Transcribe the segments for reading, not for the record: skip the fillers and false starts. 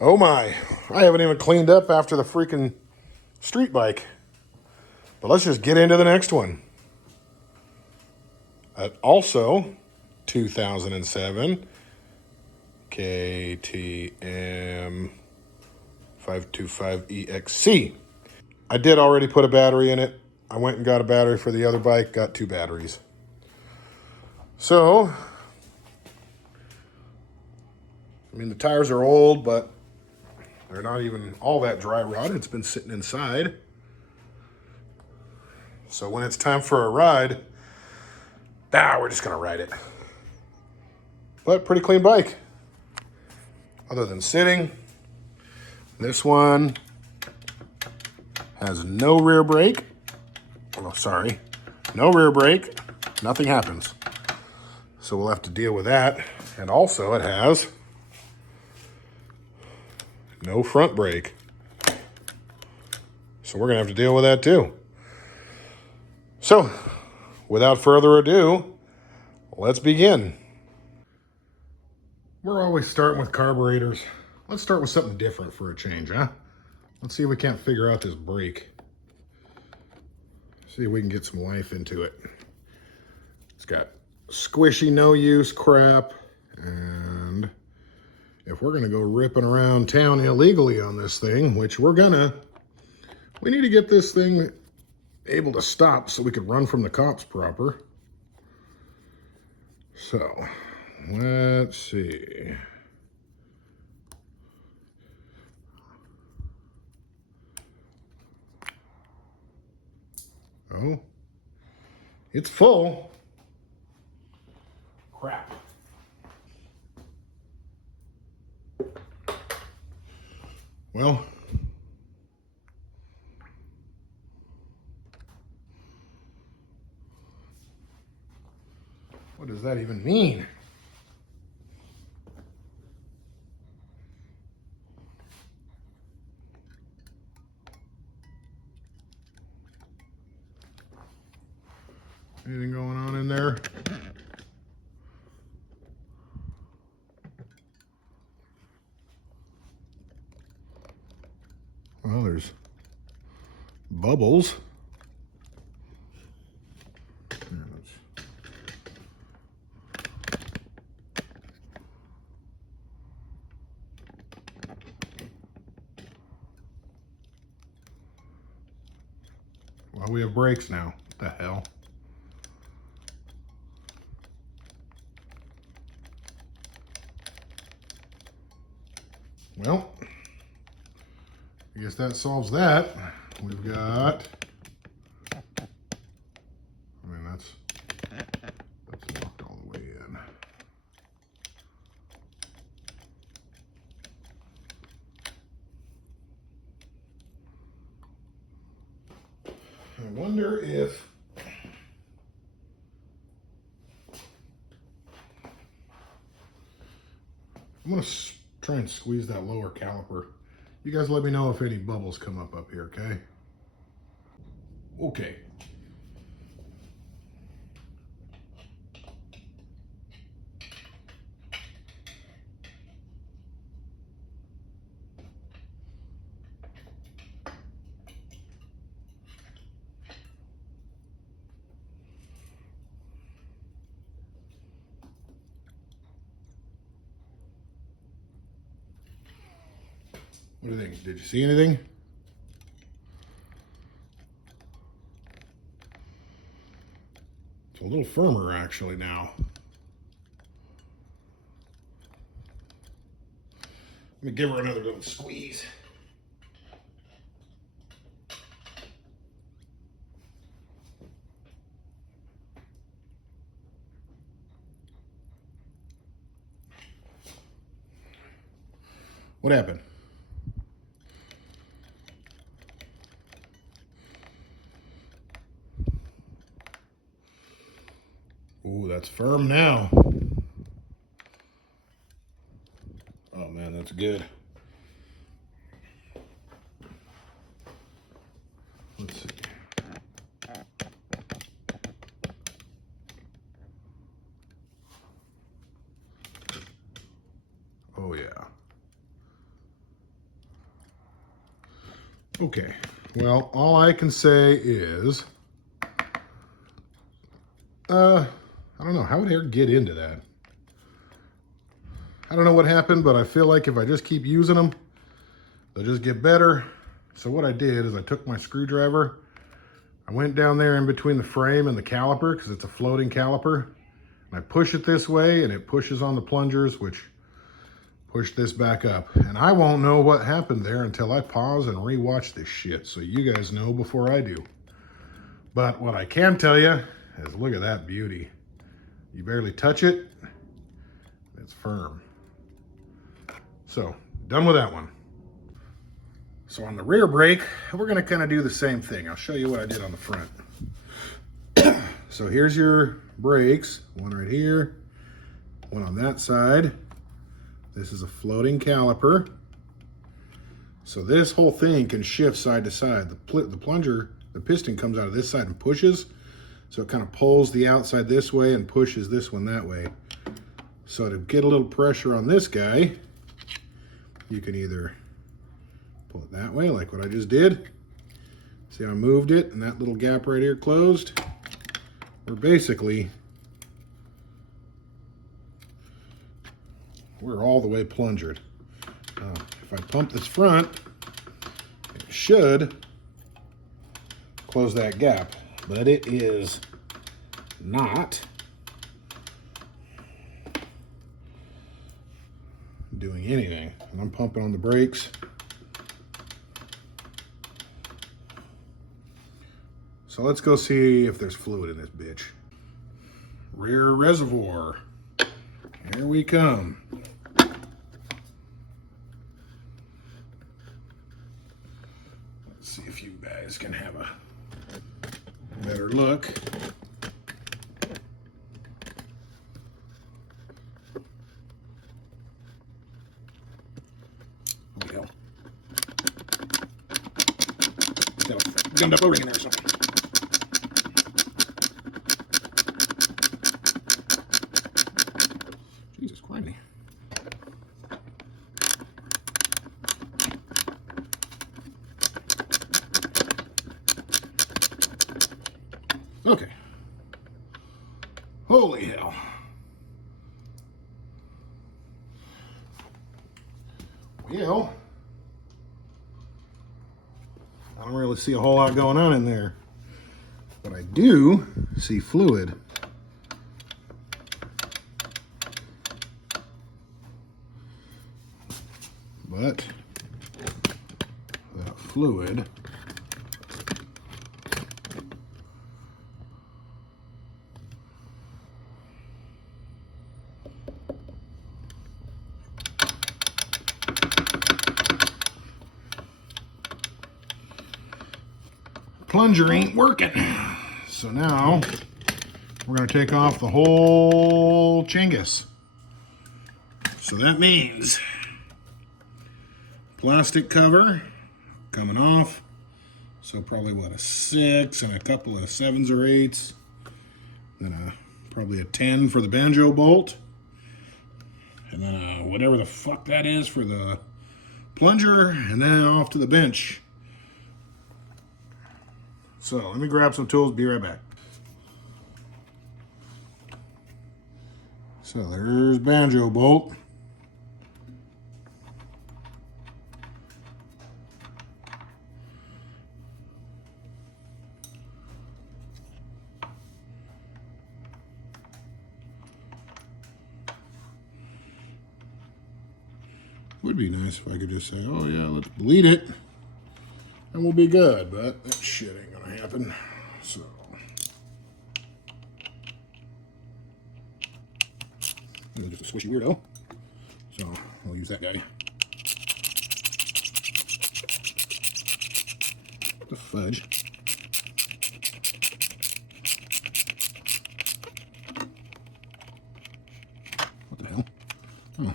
Oh my, I haven't even cleaned up after the freaking street bike. But let's just get into the next one. Also, 2007 KTM 525EXC. I did already put a battery in it. I went and got a battery for the other bike, got 2 batteries. So, I mean, the tires are old, but they're not even all that dry rotted. It's been sitting inside. So when it's time for a ride, we're just gonna ride it. But pretty clean bike. Other than sitting, this one has no rear brake. Oh, sorry, no rear brake. Nothing happens. So we'll have to deal with that. And also it has no front brake. So we're gonna have to deal with that too. So without further ado, let's begin. We're always starting with carburetors. Let's start with something different for a change, huh? Let's see if we can't figure out this brake. See if we can get some life into it. It's got squishy, no use crap. And if we're gonna go ripping around town illegally on this thing, which we're gonna, we need to get this thing able to stop so we can run from the cops proper. So, let's see. Oh, it's full. Crap. Well, what does that even mean? Anything going on in there? Well, there's bubbles. Well, we have brakes now. What the hell? Well, I guess that solves that. We've got, I mean, that's locked all the way in. I wonder if, I'm gonna try and squeeze that lower caliper. You guys let me know if any bubbles come up here, okay? Okay. What do you think? Did you see anything? It's a little firmer actually now. Let me give her another little squeeze. What happened? Ooh, that's firm now. Oh man, that's good. Let's see. Oh yeah. Okay, well, all I can say is, I don't know, how would air get into that? I don't know what happened, but I feel like if I just keep using them, they'll just get better. So what I did is I took my screwdriver, I went down there in between the frame and the caliper, because it's a floating caliper, and I push it this way, and it pushes on the plungers, which push this back up. And I won't know what happened there until I pause and rewatch this shit, so you guys know before I do. But what I can tell you is look at that beauty. You barely touch it, it's firm. So, done with that one. So on the rear brake, we're gonna kind of do the same thing. I'll show you what I did on the front. So here's your brakes, one right here, one on that side. This is a floating caliper. So this whole thing can shift side to side. The plunger, the piston comes out of this side and pushes. So it kind of pulls the outside this way and pushes this one that way. So to get a little pressure on this guy, you can either pull it that way, like what I just did. See how I moved it and that little gap right here closed? Or basically, we're all the way plungered. If I pump this front, it should close that gap, but it is not doing anything. And I'm pumping on the brakes. So let's go see if there's fluid in this bitch. Rear reservoir. Here we come. Let's see if you guys can have a better look. Oh, hell. Gummed up O-ring in there or something. Jesus Christ. Okay. Holy hell. Well, I don't really see a whole lot going on in there, but I do see fluid. But that fluid plunger ain't working. So now we're going to take off the whole chingus. So that means plastic cover coming off. So probably what, a 6 and a couple of 7s or 8s. Then probably a 10 for the banjo bolt. And then whatever the fuck that is for the plunger. And then off to the bench. So let me grab some tools, be right back. So there's banjo bolt. Would be nice if I could just say, oh yeah, let's bleed it and we'll be good, but that shit ain't gonna happen. So just a squishy weirdo. So I'll use that guy. The fudge. What the hell? Oh.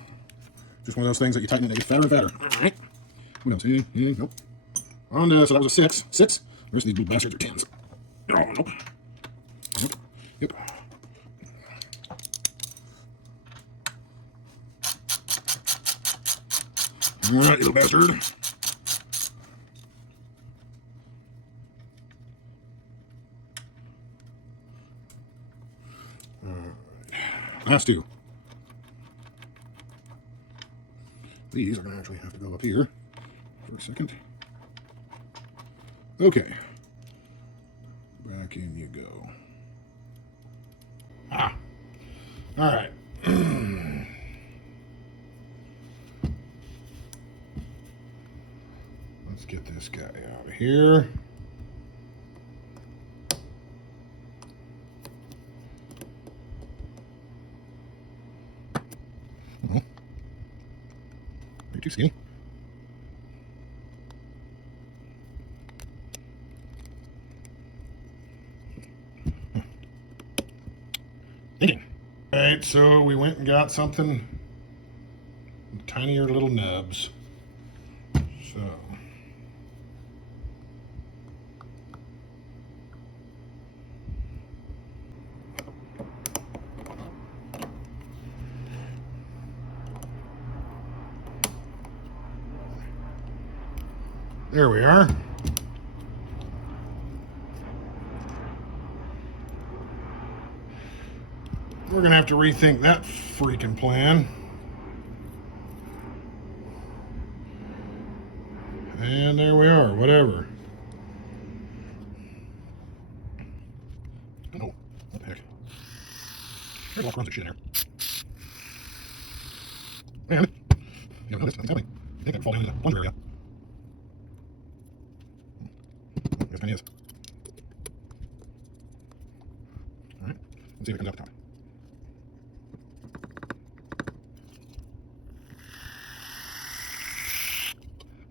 Just one of those things that you tighten and it gets fatter and fatter. Alright. What else? Anything? Nope. On to, so that was a 6. 6? The rest of these blue bastards are 10s. Oh, nope. Yep. Yep. Alright, you little bastard. Last two. These are going to actually have to go up here for a second. Okay. Back in you go. Ah. All right. Let's get this guy out of here. Oh. Are you too skinny? Thinking. All right, so we went and got something, tinier little nubs. So. There we are. We're going to have to rethink that freaking plan. And there we are, whatever. Oh, no, what the heck? There's lots of runs of shit in there. And, you notice nothing's happening. I think I can fall down into the plunger area. I guess kind of is. Alright, let's see if it comes out the top.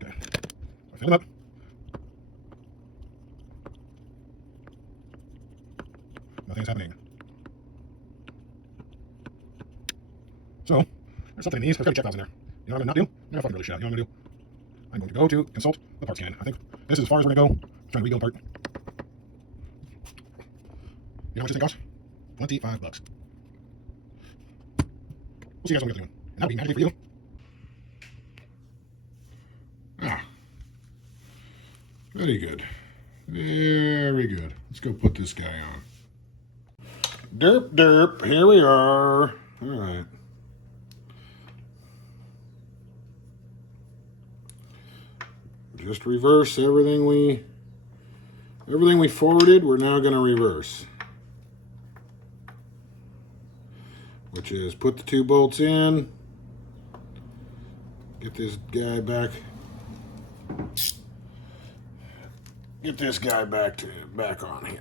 Okay, so I fill him up. Nothing's happening. So, there's something in these. There's got to be check valves in there. You know what I'm going to not do? I'm going to fucking really shit out. You know what I'm going to do? I'm going to go to consult the parts can. I think this is as far as we're going to go. I'm trying to rebuild a part. You know how much this thing costs? $25. We'll see you guys when we get to doing. And that'll be magically for you. Ah. Very good. Very good. Let's go put this guy on. Derp, derp. Here we are. All right. Just reverse everything we forwarded. We're now going to reverse, which is put the two bolts in, get this guy back, back on here.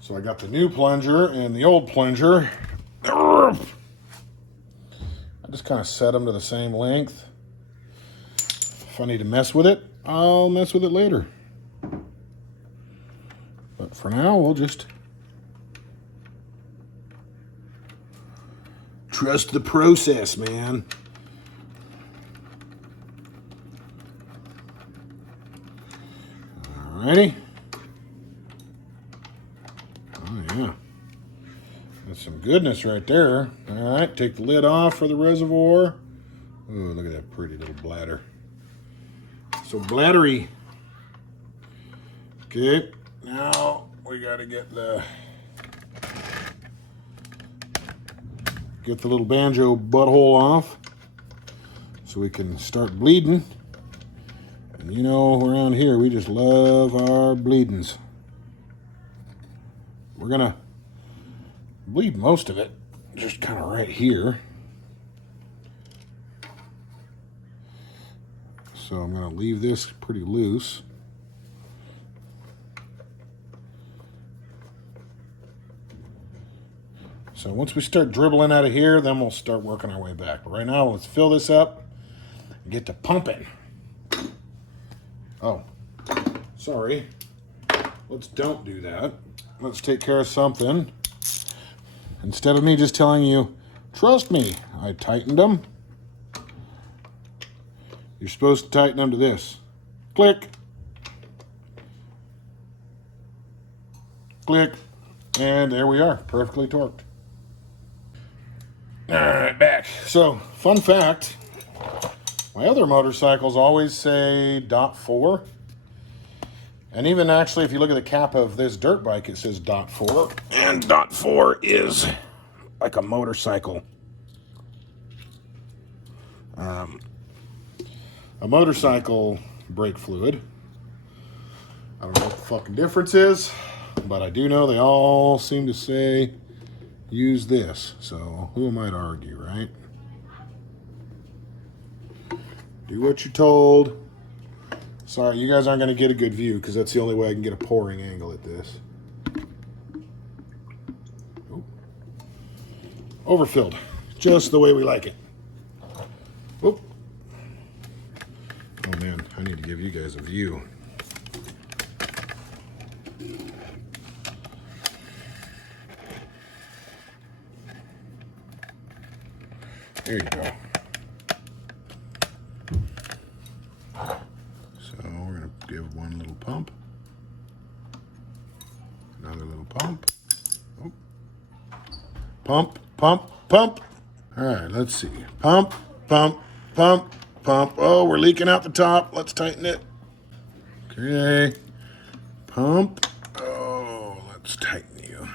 So I got the new plunger and the old plunger. I just kind of set them to the same length. If I need to mess with it, I'll mess with it later. But for now, we'll just trust the process, man. Alrighty. Oh, yeah. That's some goodness right there. All right, take the lid off for the reservoir. Oh, look at that pretty little bladder. So bladdery. Okay, now we got to get the little banjo butthole off so we can start bleeding. And you know, around here, we just love our bleedings. We're gonna bleed most of it, just kind of right here. So I'm gonna leave this pretty loose. So once we start dribbling out of here, then we'll start working our way back. But right now, let's fill this up and get to pumping. Oh, sorry. Let's don't do that. Let's take care of something. Instead of me just telling you, trust me, I tightened them. You're supposed to tighten them to this. Click. click, and there we are, perfectly torqued. All right, back. So, fun fact, my other motorcycles always say .4. And even actually, if you look at the cap of this dirt bike, it says .4. And .4 is like a motorcycle. A motorcycle brake fluid. I don't know what the fucking difference is, but I do know they all seem to say use this. So who am I to argue, right? Do what you're told. Sorry, you guys aren't going to get a good view because that's the only way I can get a pouring angle at this. Ooh. Overfilled, just the way we like it. Oop. Oh man, I need to give you guys a view. There you go. So we're going to give one little pump. Another little pump. Oh. Pump, pump, pump. All right, let's see. Pump, pump, pump, pump. Oh, we're leaking out the top. Let's tighten it. Okay. Pump. Oh, let's tighten you.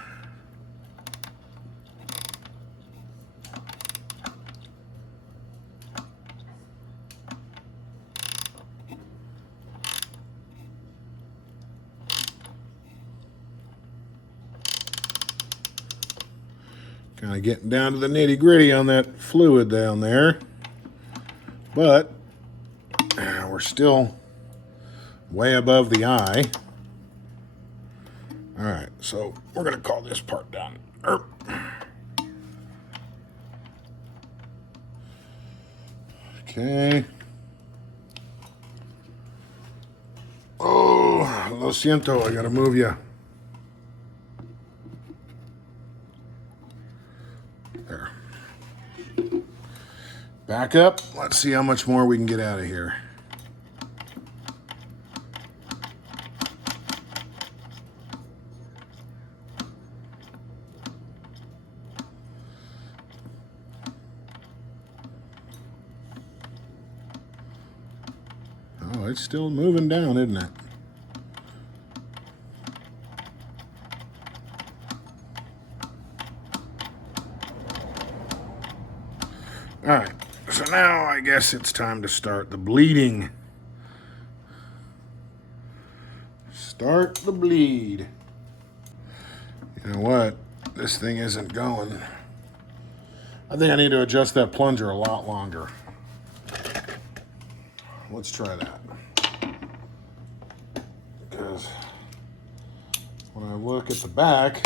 Kind of getting down to the nitty gritty on that fluid down there. But we're still way above the eye. All right, so we're going to call this part down. Okay. Oh, lo siento, I got to move you. There. Back up. Let's see how much more we can get out of here. Oh, it's still moving down, isn't it? All right, so now I guess it's time to start the bleeding. Start the bleed. You know what? This thing isn't going. I think I need to adjust that plunger a lot longer. Let's try that. Because when I look at the back,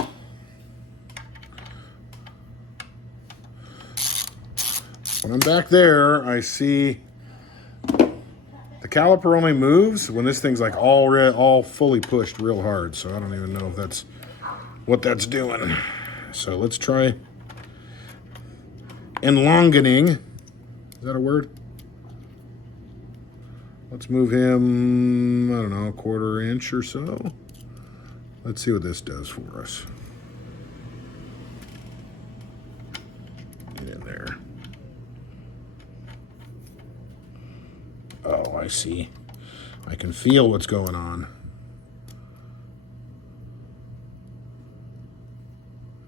when I'm back there, I see the caliper only moves when this thing's like all fully pushed real hard. So I don't even know if that's what that's doing. So let's try elongating. Is that a word? Let's move him, I don't know, a quarter inch or so. Let's see what this does for us. Get in there. Oh, I see. I can feel what's going on.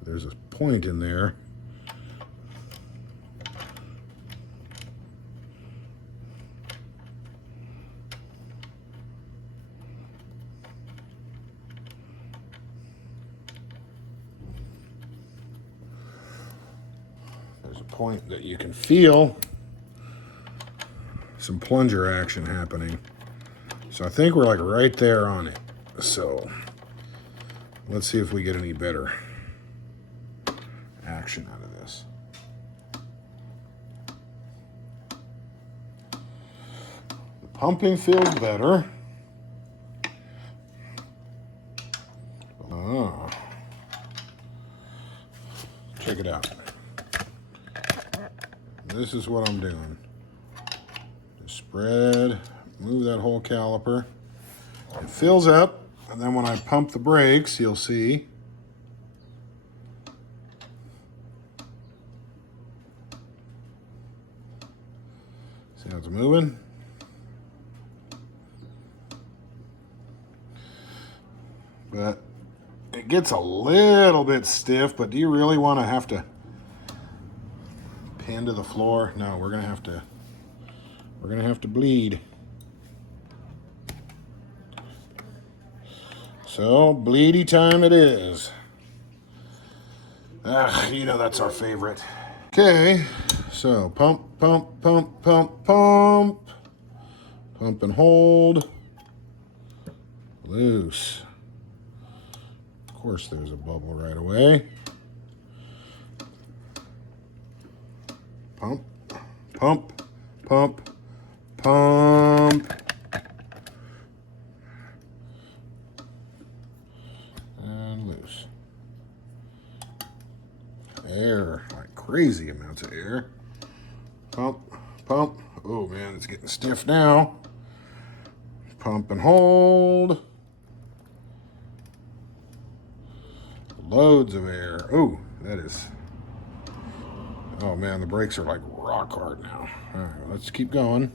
There's a point in there. There's a point that you can feel some plunger action happening. So I think we're like right there on it. So let's see if we get any better action out of this. The pumping feels better. Oh. Check it out. This is what I'm doing. Just spread, move that whole caliper. It fills up, and then when I pump the brakes, you'll see See how it's moving? But it gets a little bit stiff, but do you really want to have to pin to the floor? No, we're gonna have to bleed. So bleedy time it is. You know that's our favorite. Okay, so pump, pump, pump, pump, pump. Pump and hold. Loose. Of course there's a bubble right away. Pump, pump, pump, pump. And loose. Air, like crazy amounts of air. Pump, pump. Oh man, it's getting stiff now. Pump and hold. Loads of air. Oh, that is. Oh man, the brakes are like rock hard now. All right, let's keep going.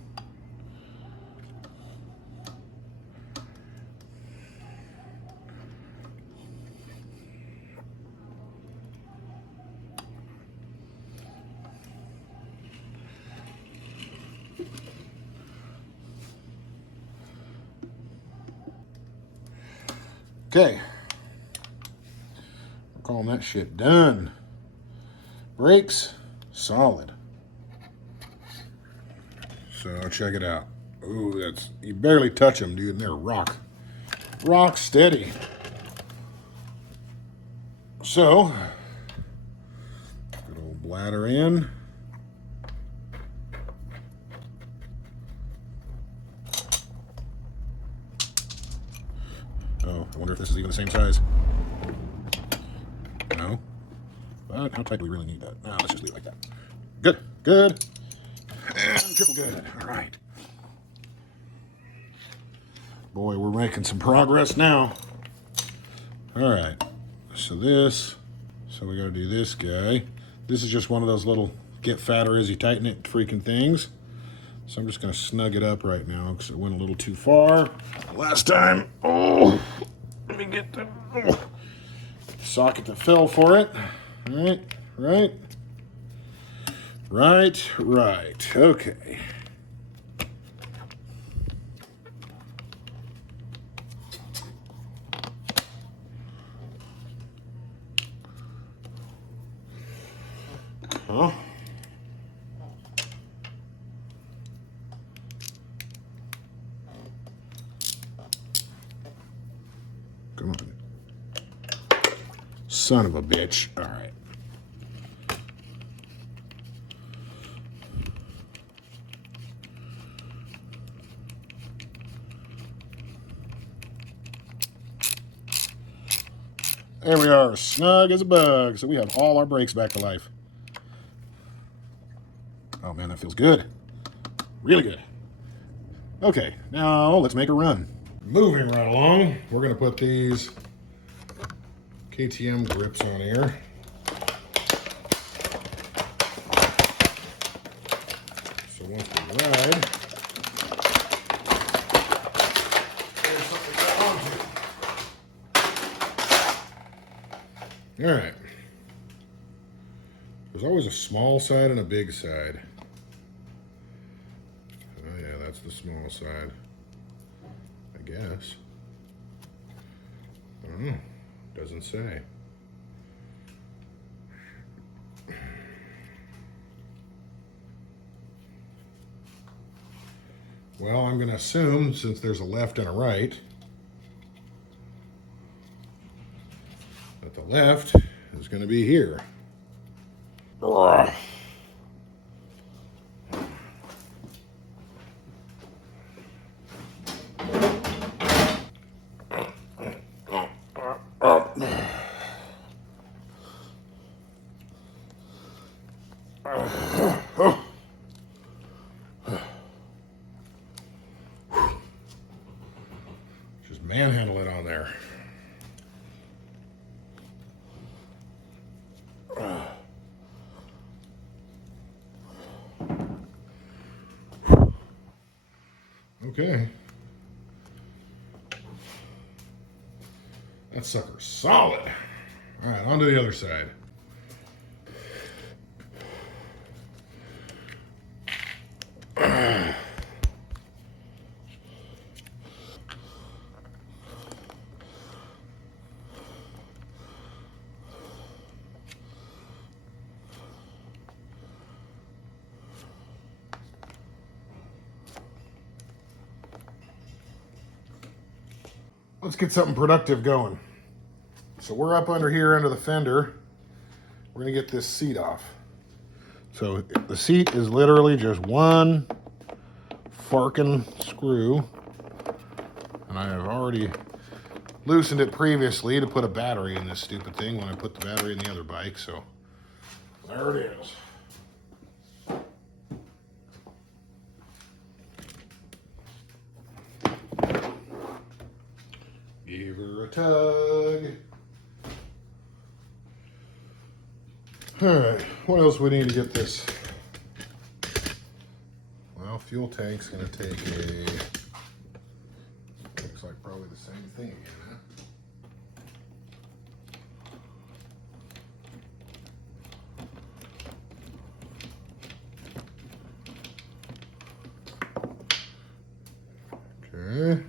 Okay. We're calling that shit done. Brakes, solid. So check it out. Ooh, that's, you barely touch them, dude, and they're rock steady. So, good old bladder in. Oh, I wonder if this is even the same size. No. But how tight do we really need that? No, let's just leave it like that. Good, good. And triple good. All right. Boy, we're making some progress now. All right. So we got to do this guy. This is just one of those little get fatter as you tighten it freaking things. So I'm just going to snug it up right now because it went a little too far last time. Oh, let me get the socket that fell for it. Right. Okay. Huh? Come on. Son of a bitch. All right. There we are, snug as a bug. So we have all our brakes back to life. Oh man, that feels good. Really good. Okay, now let's make a run. Moving right along, we're gonna put these KTM grips on here. So once we ride, there's something to hold onto. All right. There's always a small side and a big side. Oh yeah, that's the small side. I guess. I don't know. Doesn't say. Well, I'm going to assume, since there's a left and a right, that the left is going to be here. Just manhandle it on there. Okay. That sucker's solid. All right, on to the other side. Let's get something productive going. So we're up under here under the fender. We're gonna get this seat off. So the seat is literally just one farking screw. And I have already loosened it previously to put a battery in this stupid thing when I put the battery in the other bike. So there it is. Give her a tug. All right, what else we need to get this? Well, fuel tank's gonna take a, looks like probably the same thing again, huh? Okay.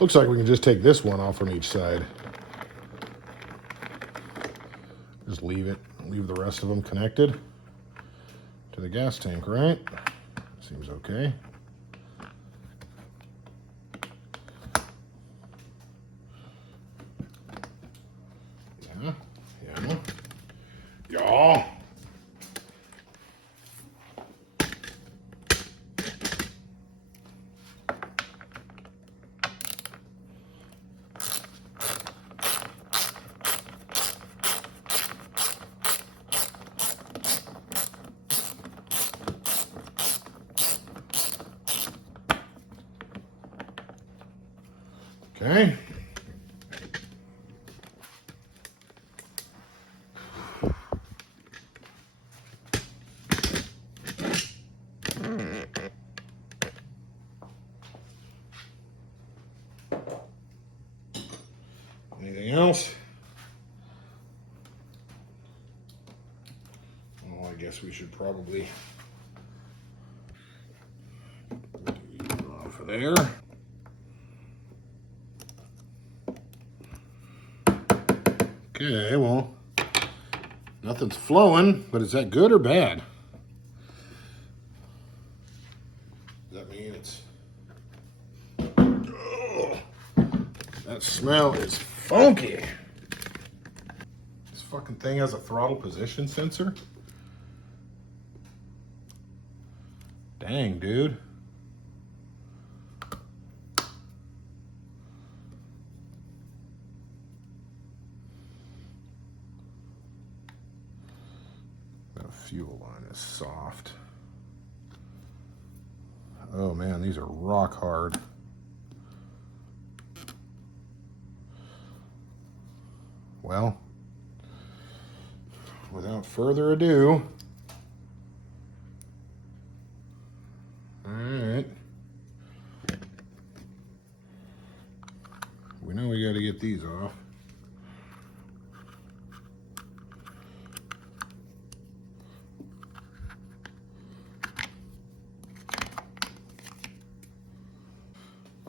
Looks like we can just take this one off from each side. Just leave the rest of them connected to the gas tank, right? Seems okay. Yeah, yeah, yeah. Okay. Anything else? Well, I guess we should probably get off of there. Okay, well, nothing's flowing, but is that good or bad? Does that mean it's... Oh, that smell is funky. This fucking thing has a throttle position sensor? Dang, dude. Fuel line is soft. Oh man, these are rock hard. Well, without further ado, all right, we know we got to get these off.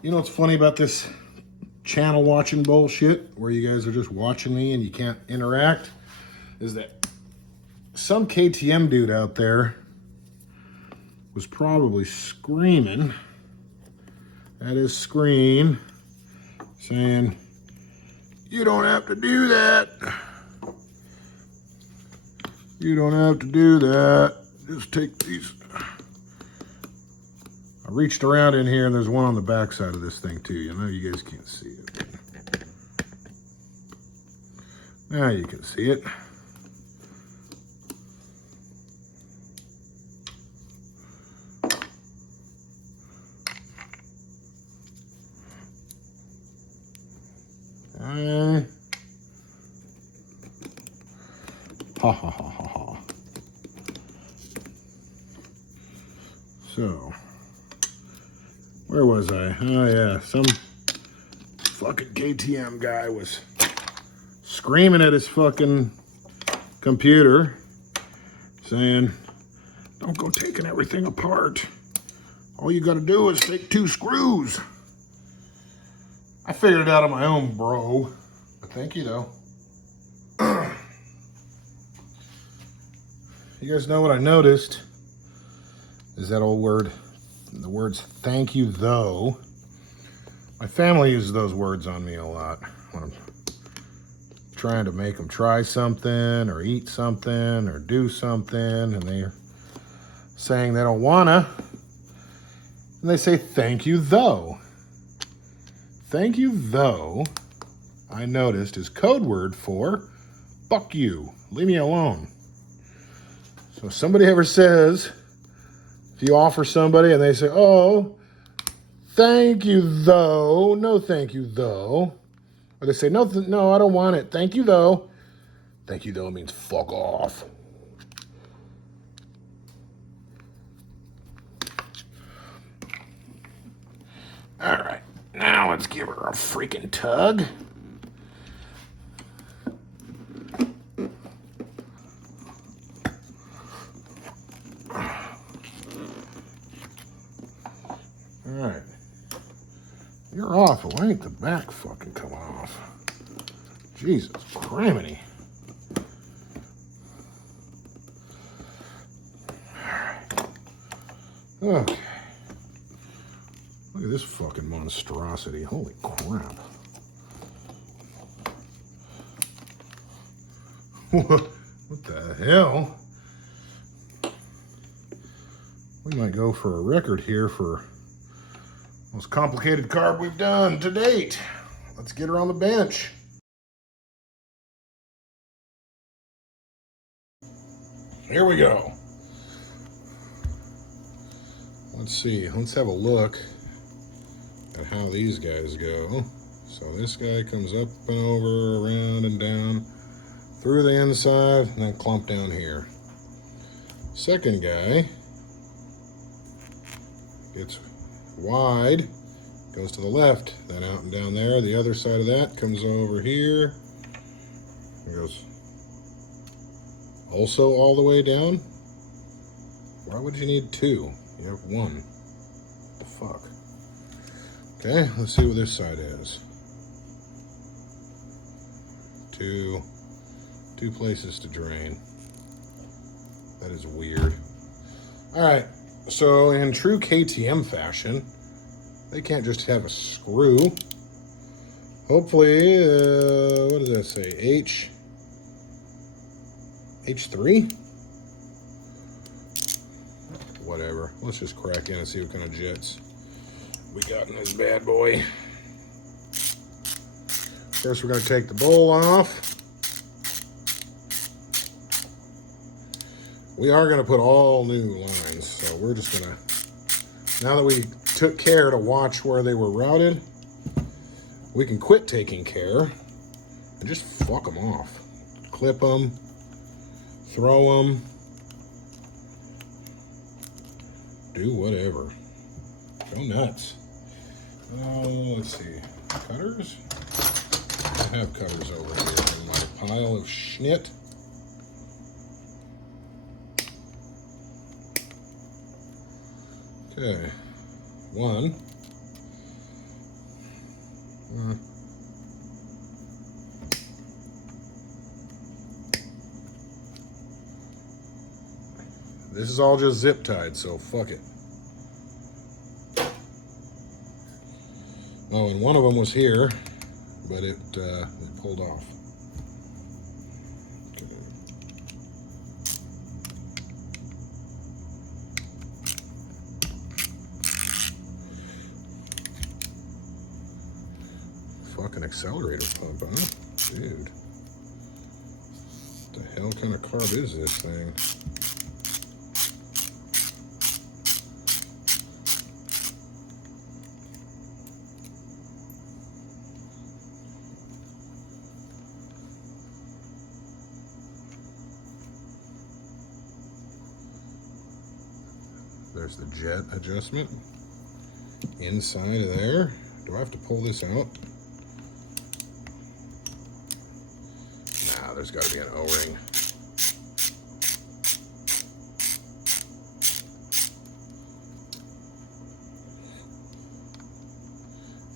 You know what's funny about this channel watching bullshit, where you guys are just watching me and you can't interact, is that some KTM dude out there was probably screaming at his screen saying, "You don't have to do that. You don't have to do that. Just take these." I reached around in here and there's one on the back side of this thing too. You know, you guys can't see it. Now you can see it. Okay. Ha ha ha ha ha. So, where was I? Oh yeah, some fucking KTM guy was screaming at his fucking computer saying, don't go taking everything apart. All you gotta do is take 2 screws. I figured it out on my own, bro. But thank you, though. You guys know what I noticed is that old word, the words thank you, though. My family uses those words on me a lot when I'm trying to make them try something or eat something or do something, and they're saying they don't wanna, and they say thank you, though. Thank you, though, I noticed is code word for fuck you, leave me alone. So if somebody ever says, if you offer somebody and they say, oh, thank you, though, no thank you, though, or they say, no, no, I don't want it, thank you, though. Thank you, though means fuck off. All right, now let's give her a freaking tug. All right, you're off. Why ain't the back fucking coming off? Jesus criminy. Okay. Look at this fucking monstrosity. Holy crap. What the hell? We might go for a record here for most complicated carb we've done to date. Let's get her on the bench. Here we go. Let's see. Let's have a look at how these guys go. So this guy comes up and over, around and down, through the inside, and then clump down here. Second guy gets wide, goes to the left, then out and down there. The other side of that comes over here and goes also all the way down. Why would you need 2? You have 1. What the fuck? Okay, let's see what this side is. Two places to drain. That is weird. All right, so in true KTM fashion, they can't just have a screw. Hopefully, what does that say? H3? Whatever. Let's just crack in and see what kind of jets we got in this bad boy. First, we're going to take the bowl off. We are going to put all new lines, so we're just going to, now that we took care to watch where they were routed, we can quit taking care and just fuck them off. Clip them, throw them, do whatever. Go nuts. Let's see, cutters? I have cutters over here in my pile of schnit. Okay, 1. This is all just zip tied, so fuck it. Oh, and one of them was here, but it pulled off. Okay. Fucking accelerator pump, huh? Dude. What the hell kind of carb is this thing? There's the jet adjustment inside of there. Do I have to pull this out? Nah, there's got to be an O-ring.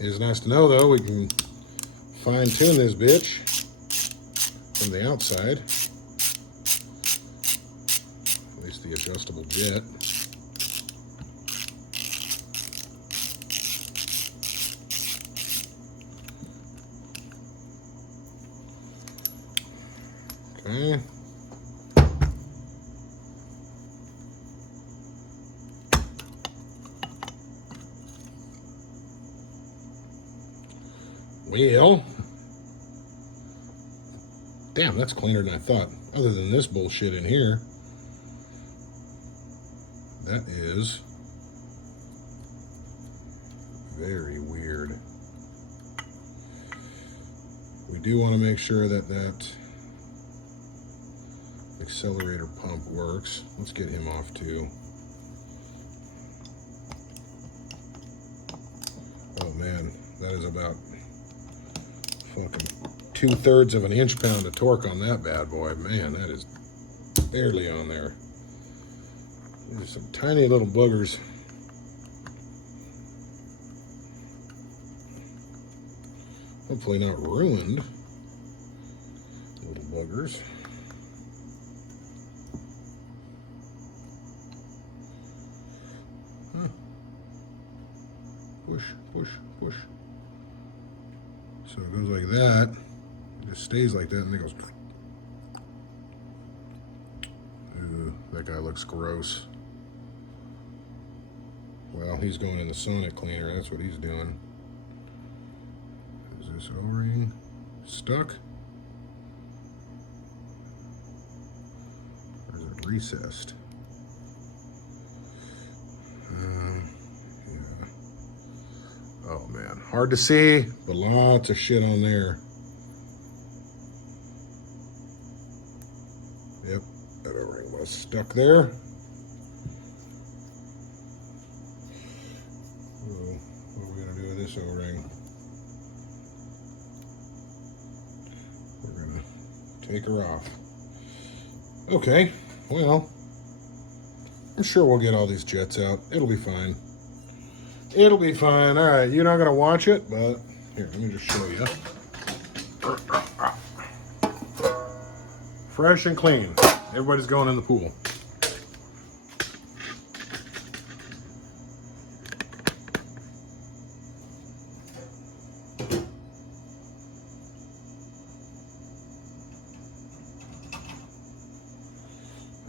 It is nice to know, though, we can fine-tune this bitch from the outside. At least the adjustable jet. Okay. Well, damn, that's cleaner than I thought. Other than this bullshit in here, that is very weird. We do want to make sure that that accelerator pump works. Let's get him off too. Oh man, that is about fucking 2/3 of an inch-pound of torque on that bad boy. Man, that is barely on there. These are some tiny little boogers. Hopefully not ruined little boogers. Huh. Push, push, push. So it goes like that. It just stays like that and it goes. Ooh, that guy looks gross. Well, he's going in the sonic cleaner. That's what he's doing. Is this O-ring stuck? Or is it recessed? Yeah. Oh man, hard to see, but lots of shit on there. Yep, that O-ring was stuck there. What are we gonna do with this O-ring? We're gonna take her off. Okay, well, I'm sure we'll get all these jets out. It'll be fine. It'll be fine. All right, you're not gonna watch it, but here, let me just show you. Fresh and clean. Everybody's going in the pool.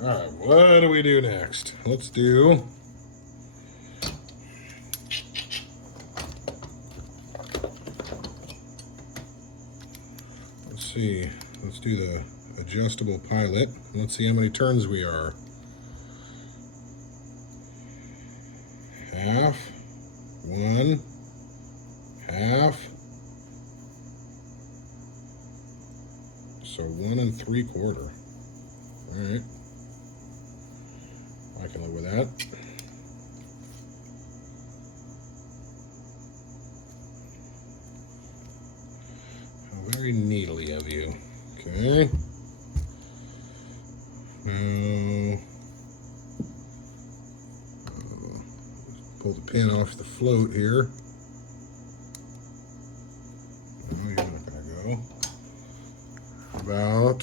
All right, what do we do next? Let's do let's do the adjustable pilot. Let's see how many turns we are. Half, 1, half. So 1 3/4. All right. I can live with that. How very needly of you. Okay. Now, pull the pin off the float here. No, you're not going to go. About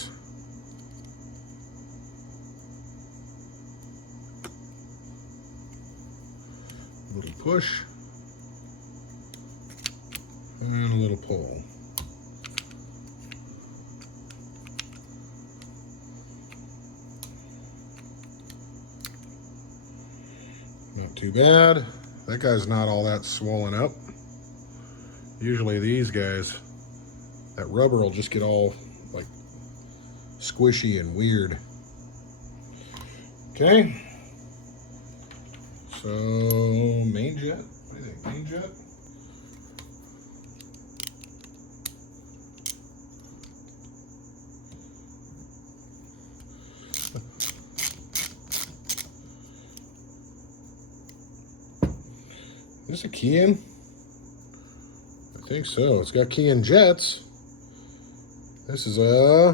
a little push and a little pull. Not too bad. That guy's not all that swollen up. Usually these guys, that rubber will just get all like squishy and weird. Okay. So, main jet. What do you think? Main jet? Is this a key-in? I think so. It's got key-in jets. This is a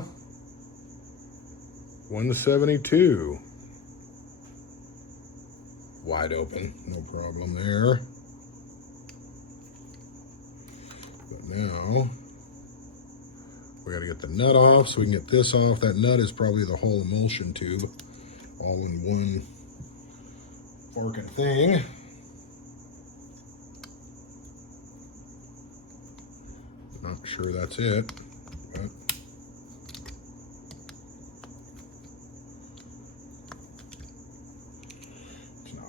172. Wide open, no problem there. But now we got to get the nut off so we can get this off. That nut is probably the whole emulsion tube all in one forking thing. Not sure that's it, but it's not.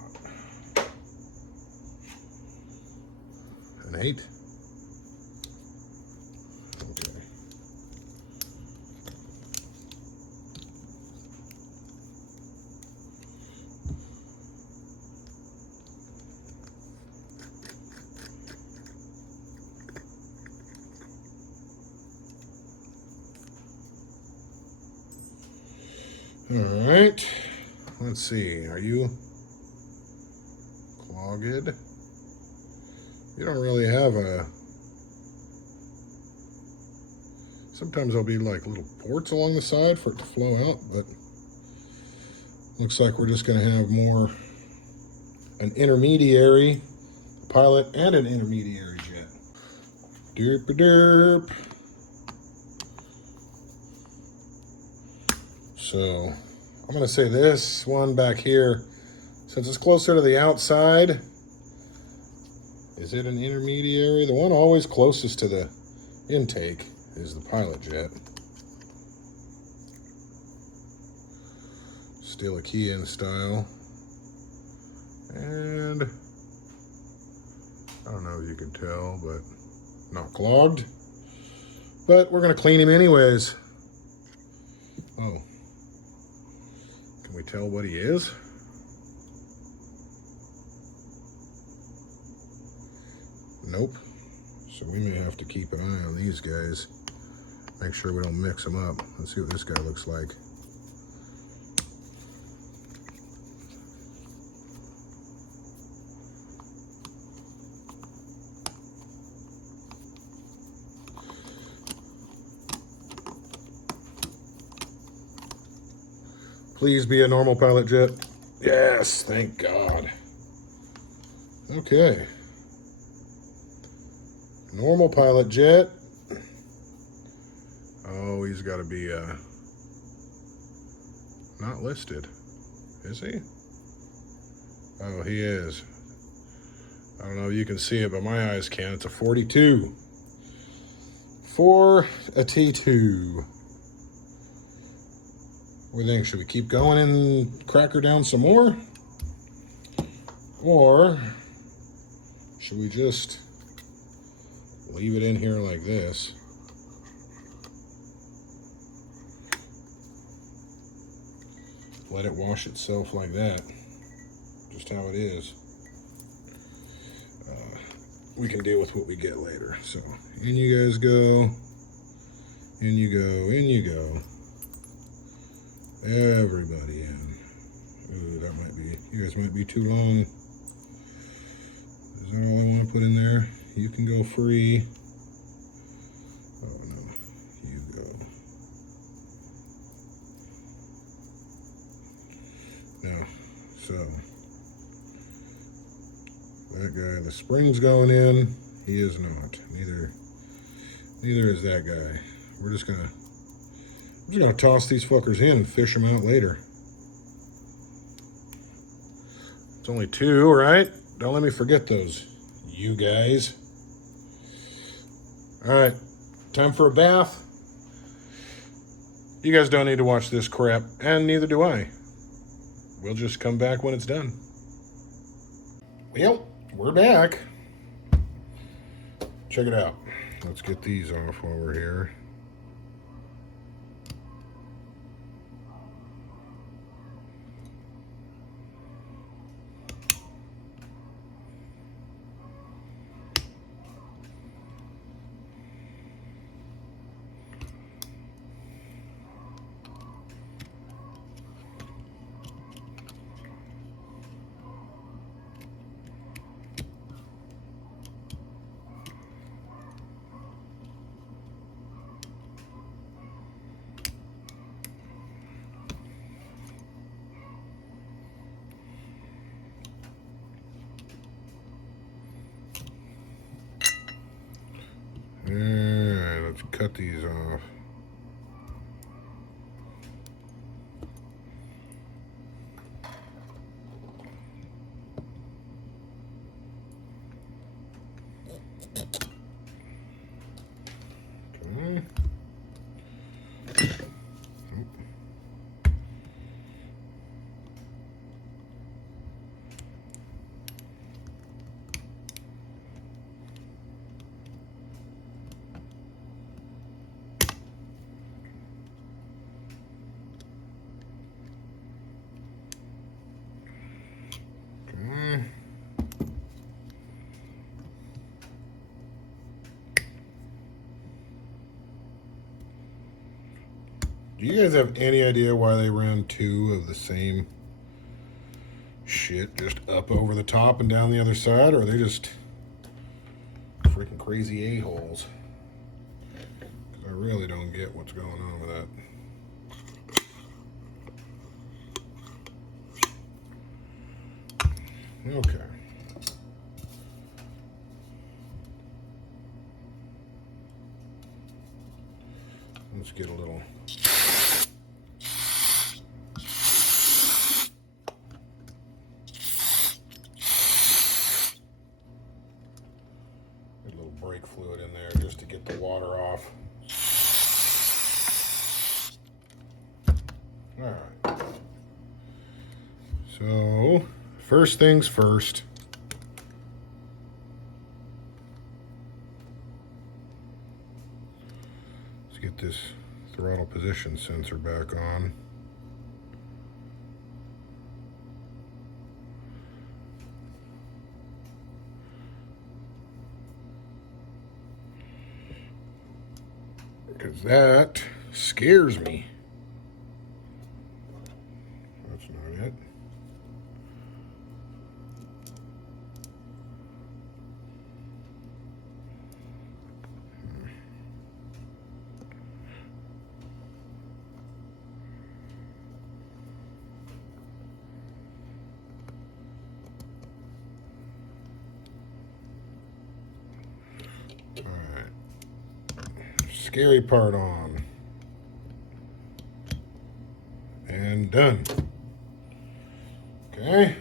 An 8. Okay. All right, let's see, are you clogged? You don't really have a, sometimes there'll be like little ports along the side for it to flow out, but looks like we're just gonna have more an intermediary pilot and an intermediary jet. Derp derp. So I'm gonna say this one back here, since it's closer to the outside, is it an intermediary? The one always closest to the intake is the pilot jet. Still a key-in style. And I don't know if you can tell, but not clogged. But we're gonna clean him anyways. Oh. Can we tell what he is? Nope. So we may have to keep an eye on these guys. Make sure we don't mix them up. Let's see what this guy looks like. Please be a normal pilot jet. Yes, thank God. Okay. Normal pilot jet. Oh, he's got to be not listed. Is he? Oh, he is. I don't know if you can see it, but my eyes can. It's a 42. For a T2. What do you think? Should we keep going and crack her down some more? Or should we just leave it in here like this? Let it wash itself like that. Just how it is. We can deal with what we get later. So in you guys go. In you go. In you go. Everybody in. Ooh, that might be, you guys might be too long. Is that all I want to put in there? You can go free. Oh no, you go. No, so that guy, the spring's going in. He is not. Neither is that guy. I'm just gonna toss these fuckers in and fish them out later. It's only 2, right? Don't let me forget those, you guys. All right, time for a bath. You guys don't need to watch this crap, and neither do I. We'll just come back when it's done. Well, we're back. Check it out. Let's get these off while we're here. cut these off. Okay. Do you guys have any idea why they ran two of the same shit just up over the top and down the other side? Or are they just freaking crazy a-holes? Because I really don't get what's going on with that. Okay. Let's get a little... brake fluid in there just to get the water off. All right. So, first things first. Let's get this throttle position sensor back on. Because that scares me. That's not it. Scary part on. And done. Okay.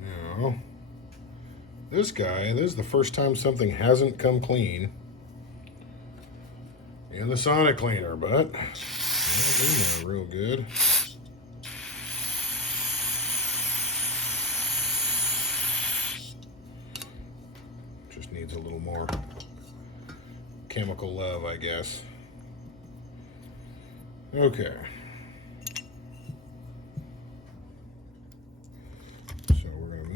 Now, this guy, this is the first time something hasn't come clean in the sonic cleaner, but it's real good. Just needs a little more chemical love, I guess. Okay. So we're going to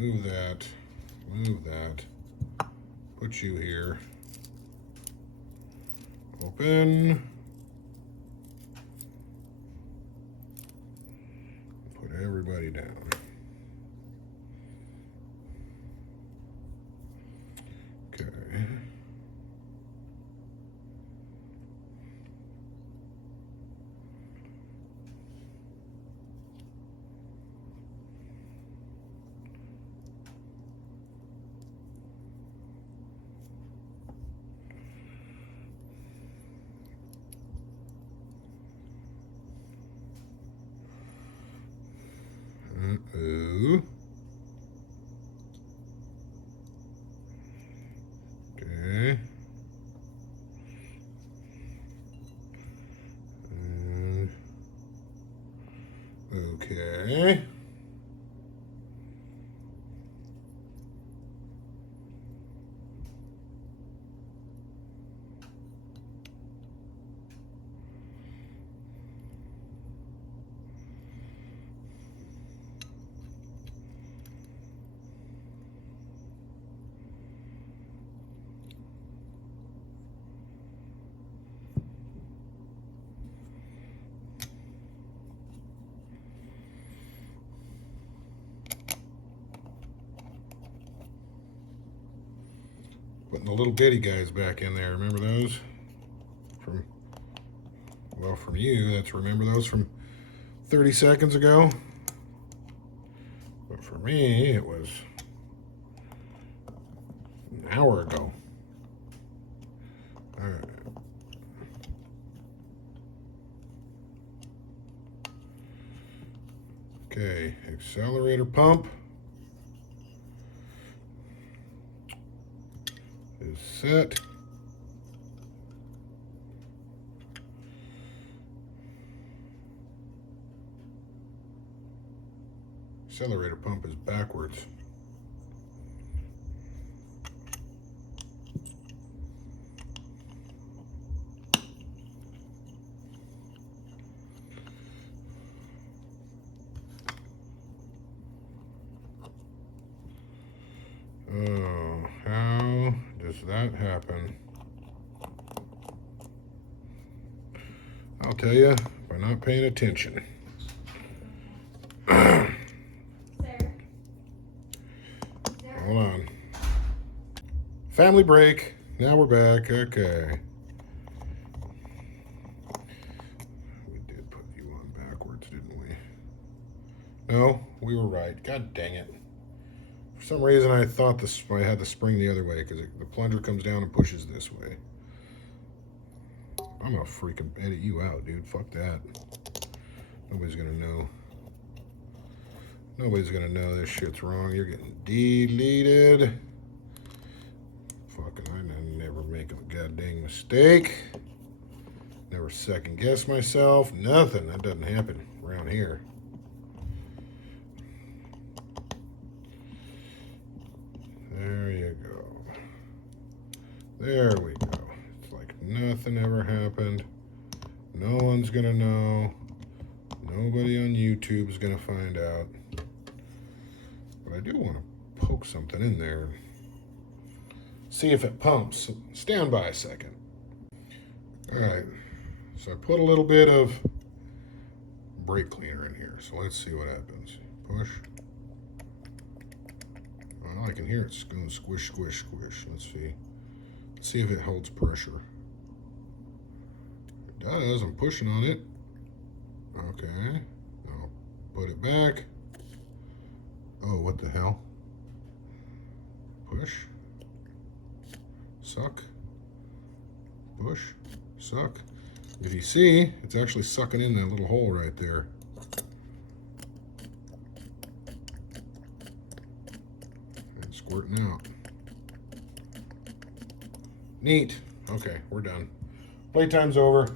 move that, put you here, open, put everybody down. Okay. Uh-oh. Okay. Okay. Putting the little bitty guys back in there. Remember those? From you, that's remember those from 30 seconds ago? But for me, it was an hour ago. Okay, accelerator pump is set. Accelerator pump is backwards. Oh, how does that happen? I'll tell you, by not paying attention. Hold on. Family break. Now we're back. Okay. We did put you on backwards, didn't we? No, we were right. God dang it. For some reason, I thought I had the spring the other way because the plunger comes down and pushes this way. I'm gonna freaking edit you out, dude. Fuck that. Nobody's gonna know. Nobody's gonna know this shit's wrong. You're getting deleted. Fucking, I never make a goddamn mistake. Never second guess myself. Nothing. That doesn't happen around here. There you go. There we go. It's like nothing ever happened. No one's gonna know. Nobody on YouTube is gonna find out. But I do want to poke something in there. See if it pumps. Stand by a second. Alright. So I put a little bit of brake cleaner in here. So let's see what happens. Push. Oh, I can hear it going squish, squish, squish. Let's see. Let's see if it holds pressure. It does. I'm pushing on it. Okay. I'll put it back. Oh, what the hell? Push. Suck. Push. Suck. If you see, it's actually sucking in that little hole right there. And squirting out. Neat. Okay, we're done. Playtime's over.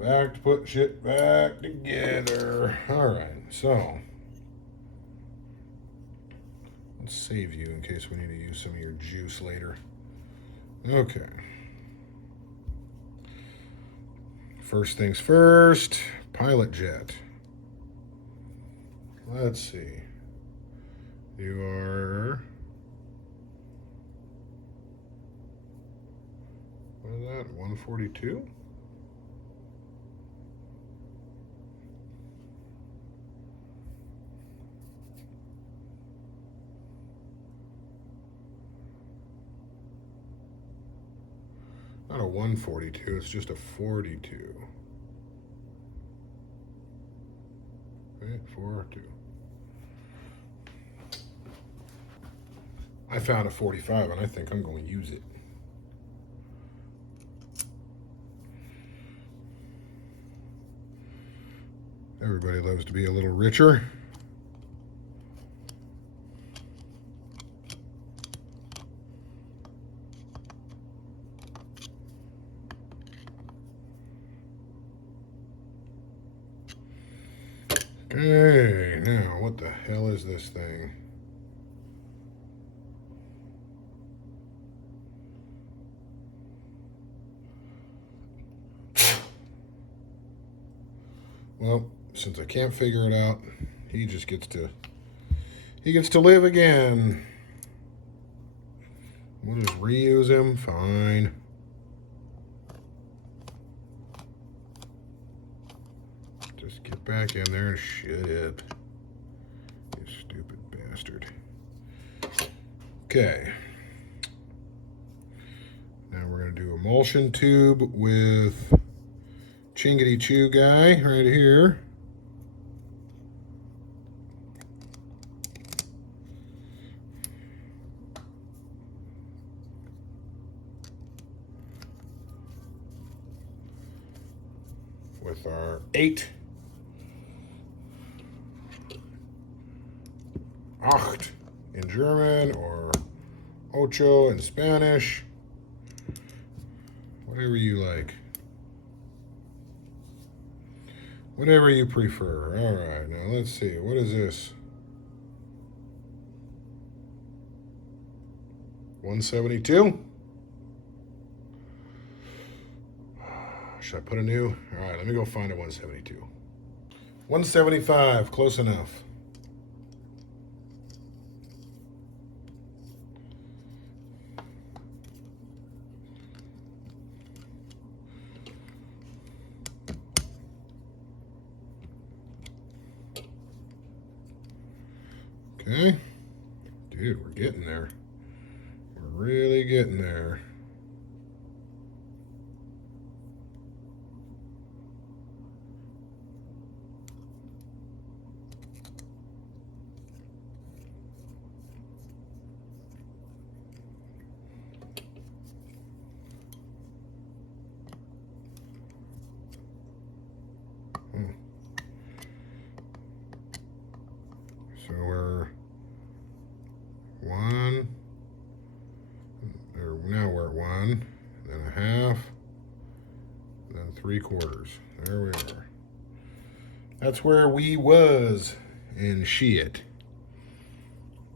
Back to put shit back together. Alright, so let's save you in case we need to use some of your juice later. Okay. First things first, pilot jet. Let's see. You are, what is that, 142? Not a 142, it's just a 42. Okay, 42. I found a 45 and I think I'm going to use it. Everybody loves to be a little richer. Okay, now what the hell is this thing? Well, since I can't figure it out, he just gets to live again. We'll just reuse him, fine. Just get back in there and shut up. You stupid bastard. Okay. Now we're gonna do emulsion tube with Chingity Chew guy right here. With our 8 German or ocho in Spanish. Whatever you like. Whatever you prefer. All right, now let's see. What is this? 172? Should I put a new? All right, let me go find a 172. 175, close enough. Okay. Dude, we're getting there. We're really getting there. So we're one, or now we're at one, then a half, then 3/4. There we are. That's where we was in shit.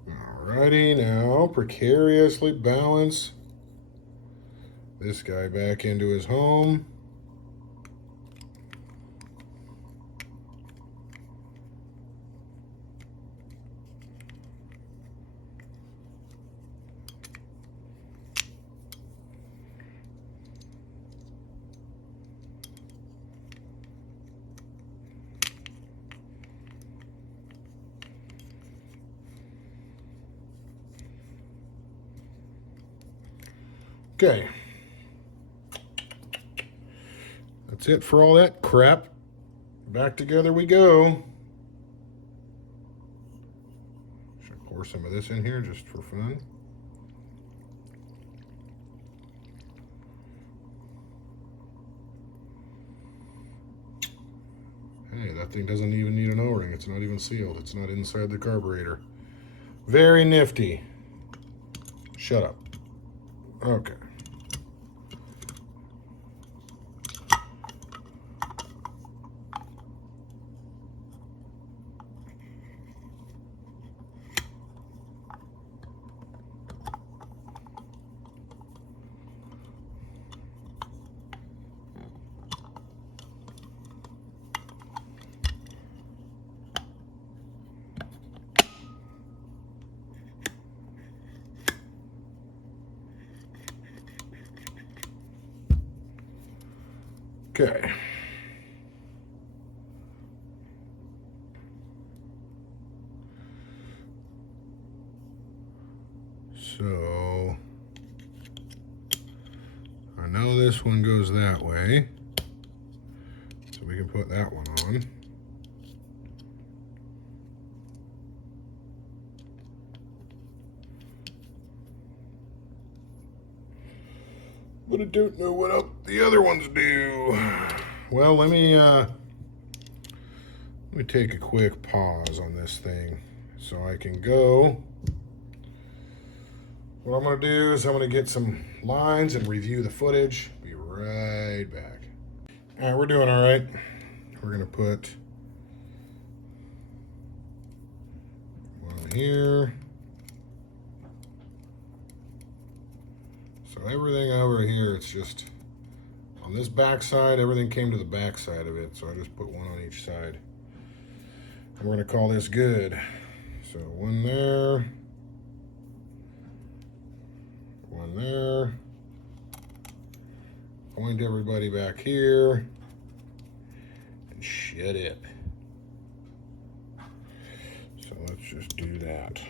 Alrighty, now precariously balance this guy back into his home. Okay. That's it for all that crap. Back together we go. Should I pour some of this in here just for fun? Hey, that thing doesn't even need an O-ring. It's not even sealed. It's not inside the carburetor. Very nifty. Shut up. Okay. Okay. So I know this one goes that way, so we can put that one on. But I don't know what the other ones do. Well, let me take a quick pause on this thing so I can go. What I'm gonna do is I'm gonna get some lines and review the footage. Be right back. All right, we're doing all right. We're gonna put one here. So everything over here, it's just on this back side, everything came to the back side of it. So I just put one on each side. And we're gonna call this good. So one there, one there. Point everybody back here and shut up. So let's just do that.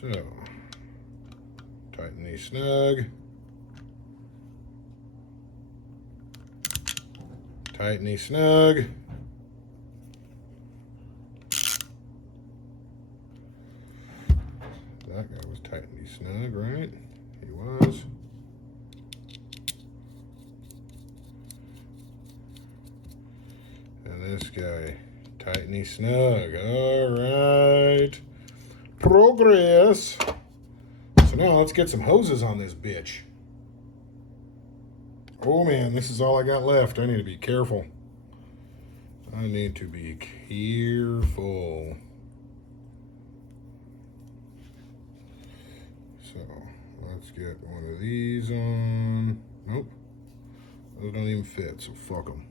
So, tighten these snug. Tighten these snug. That guy was tightly snug, right? He was. this guy tightly snug. All right. Progress. So now let's get some hoses on this bitch. Oh man, this is all I got left. I need to be careful. I need to be careful. So let's get one of these on. Nope. Those don't even fit, so fuck them.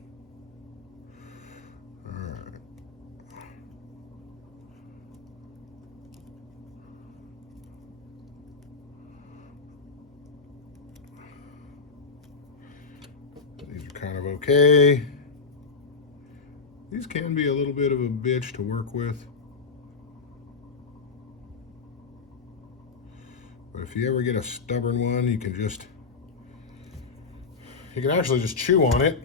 All right. These are kind of okay. These can be a little bit of a bitch to work with. But if you ever get a stubborn one, you can actually just chew on it.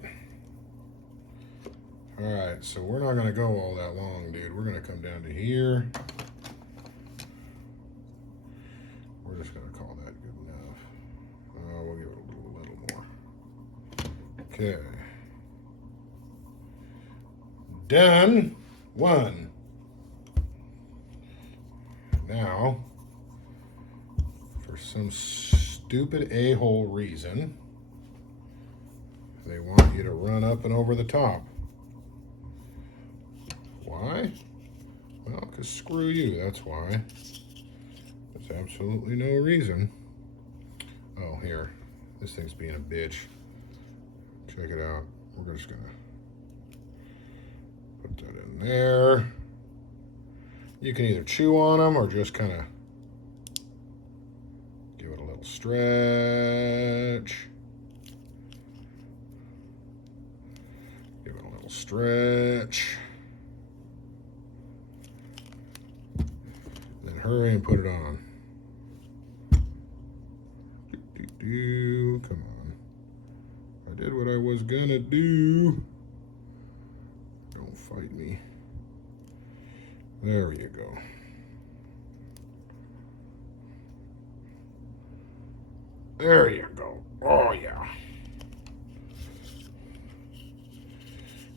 All right, so we're not gonna go all that long, dude. We're gonna come down to here. We're just gonna call that good enough. We'll give it a little more. Okay. Done. One. Now, for some stupid a-hole reason, they want you to run up and over the top. Why? Well, because screw you, that's why. There's absolutely no reason. Oh, here. This thing's being a bitch. Check it out. We're just gonna put that in there. You can either chew on them or just kind of give it a little stretch. Give it a little stretch. Then hurry and put it on. Come on. I did what I was gonna do. Don't fight me. There you go. There you go. Oh, yeah.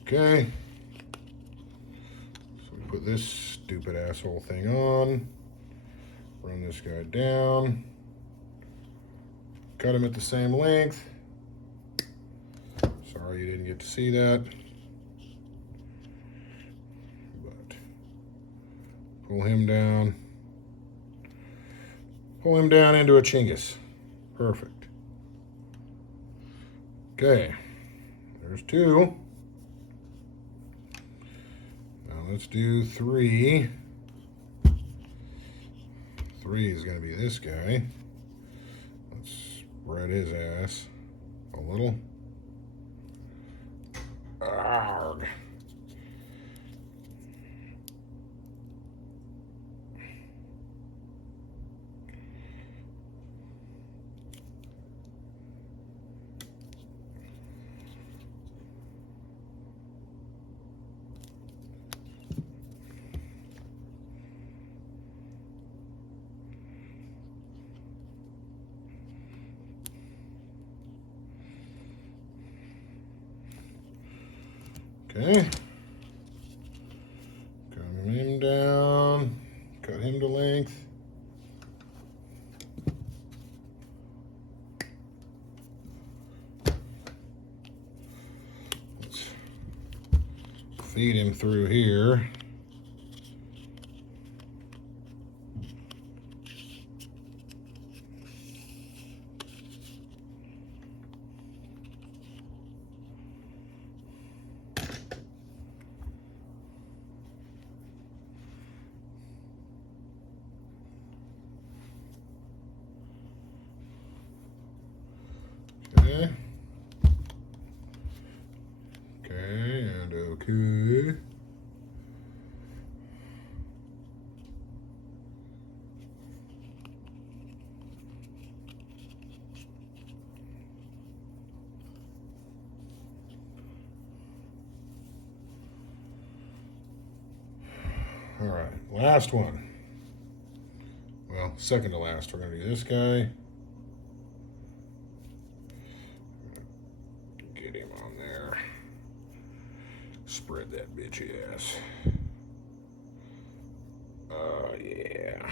Okay. So we put this stupid asshole thing on. Run this guy down. Cut him at the same length. Sorry you didn't get to see that. But pull him down. Pull him down into a chingus. Perfect. Okay. There's two. Now let's do three. Three is going to be this guy. Let's spread his ass a little. Arrgh. Okay. Cut him down. Cut him to length. Let's feed him through here. Okay. Okay, and okay. All right, last one. Well, second to last. We're gonna do this guy. Get him on there. Spread that bitchy ass. Oh, yeah.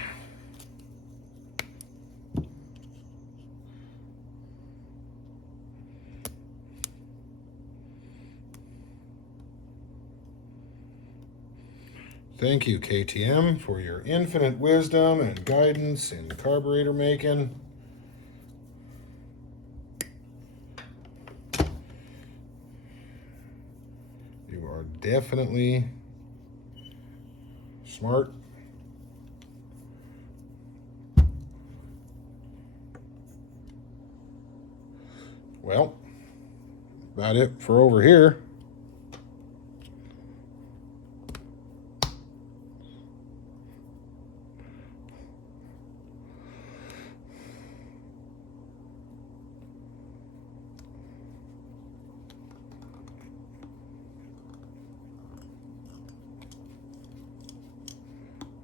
Thank you, KTM, for your infinite wisdom and guidance in carburetor making. You are definitely smart. Well, about it for over here.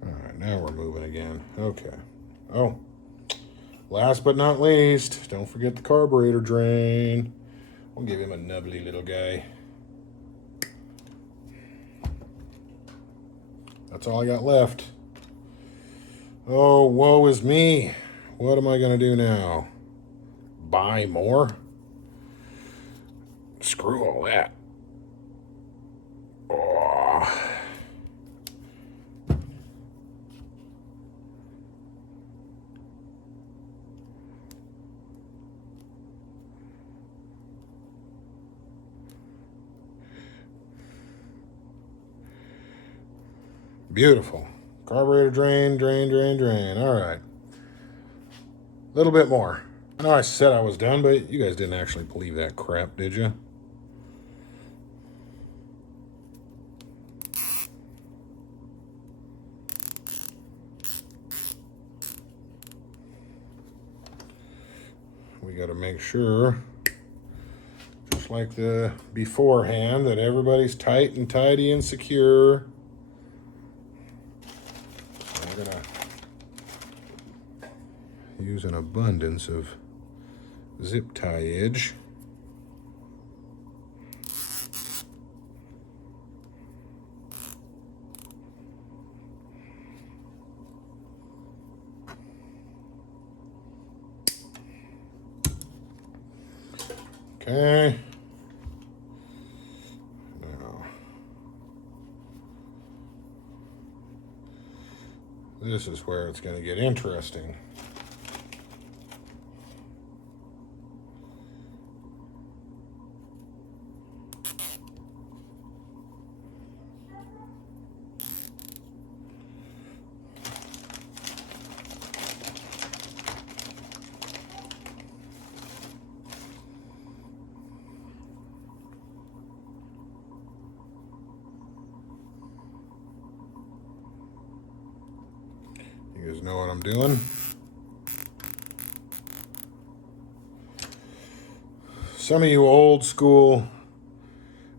All right, now we're moving again. Okay. Oh, last but not least, don't forget the carburetor drain. We'll give him a nubbly little guy. That's all I got left. Oh, woe is me. What am I going to do now? Buy more? Screw all that. Oh. Beautiful. Carburetor drain, drain, drain, drain. All right. A little bit more. I know I said I was done, but you guys didn't actually believe that crap, did you? We got to make sure, just like the beforehand, that everybody's tight and tidy and secure. I'm going to use an abundance of zip tie edge. Okay. Now, this is where it's going to get interesting. You guys know what I'm doing? Some of you old school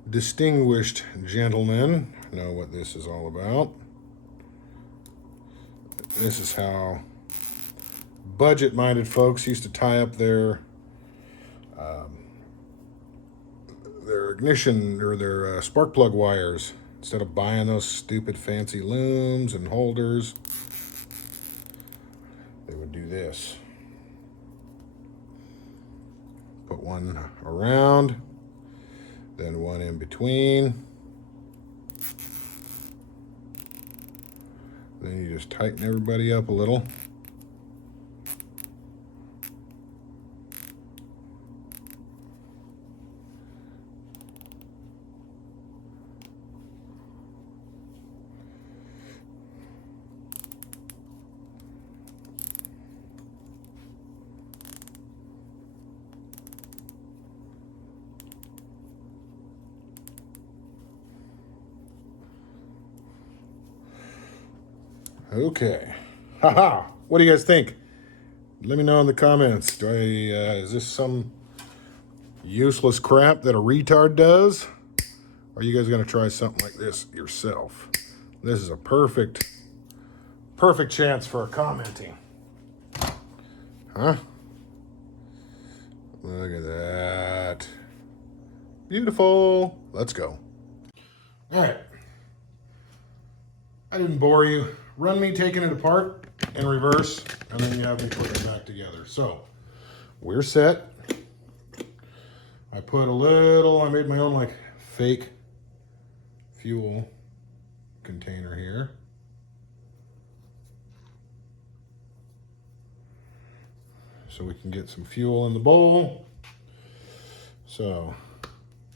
distinguished gentlemen know what this is all about. This is how budget-minded folks used to tie up their ignition or their spark plug wires. Instead of buying those stupid fancy looms and holders, they would do this. Put one around, then one in between. Then you just tighten everybody up a little. Okay. Haha. What do you guys think? Let me know in the comments. Is this some useless crap that a retard does? Or are you guys going to try something like this yourself? This is a perfect chance for commenting. Huh? Look at that. Beautiful. Let's go. All right. I didn't bore you. Run me taking it apart in reverse, and then you have me putting it back together. So we're set. I put a little, I made my own like fake fuel container here. So we can get some fuel in the bowl. So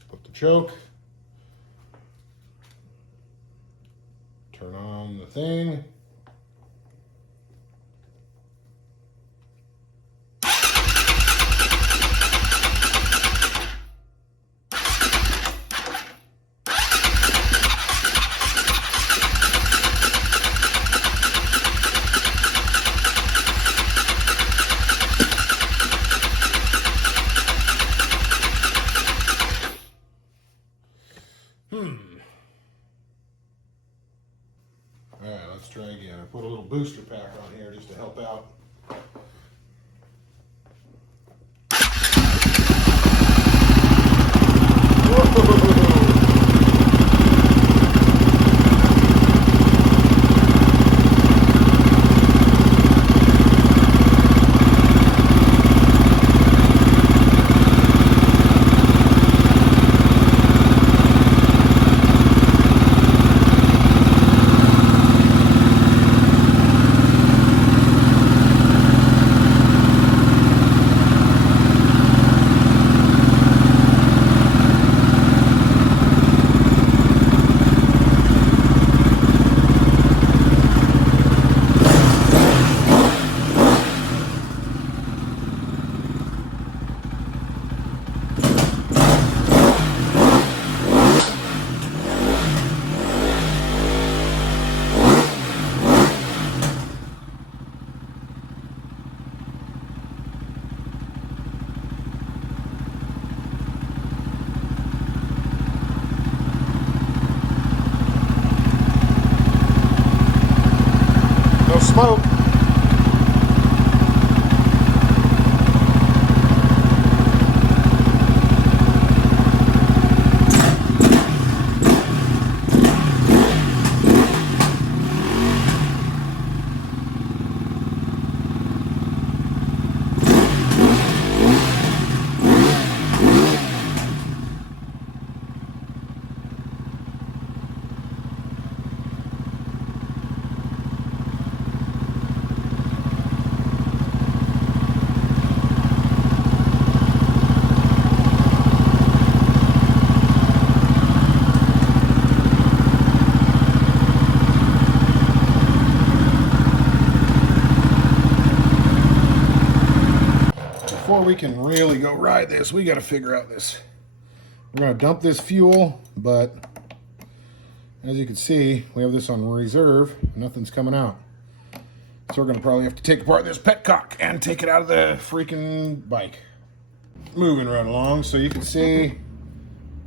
put the choke, turn on the thing. All right, let's try again. I put a little booster pack on here just to help out. No smoke. Before we can really go ride this, we got to figure out this. We're going to dump this fuel, but as you can see, we have this on reserve. Nothing's coming out. So we're going to probably have to take apart this petcock and take it out of the freaking bike. Moving right along, so you can see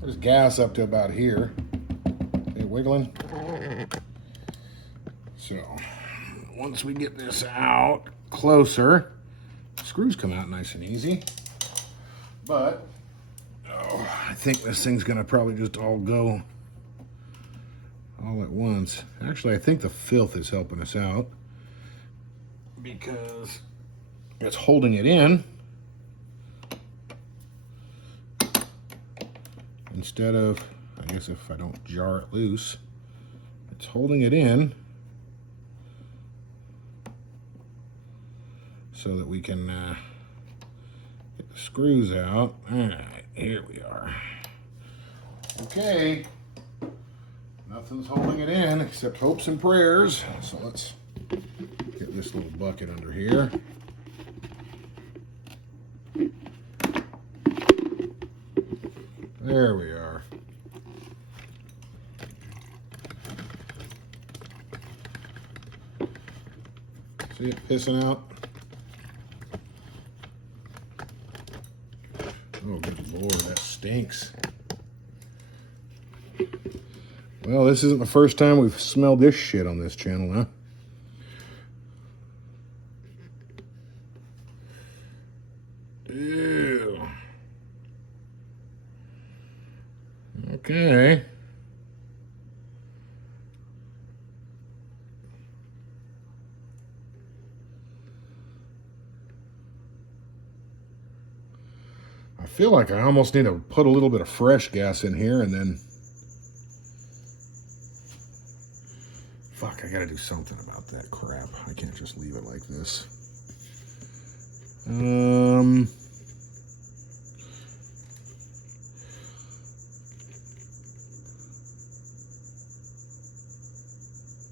there's gas up to about here. Okay, wiggling. So once we get this out closer, screws come out nice and easy. But I think this thing's gonna probably just all go all at once. Actually, I think the filth is helping us out because it's holding it in instead of, I guess if I don't jar it loose, it's holding it in so that we can get the screws out. All right, here we are. Okay, nothing's holding it in except hopes and prayers. So let's get this little bucket under here. There we are. See it pissing out? Oh, good Lord, that stinks. Well, this isn't the first time we've smelled this shit on this channel, huh? Ew. Okay. I feel like I almost need to put a little bit of fresh gas in here and then... Fuck, I gotta do something about that crap. I can't just leave it like this.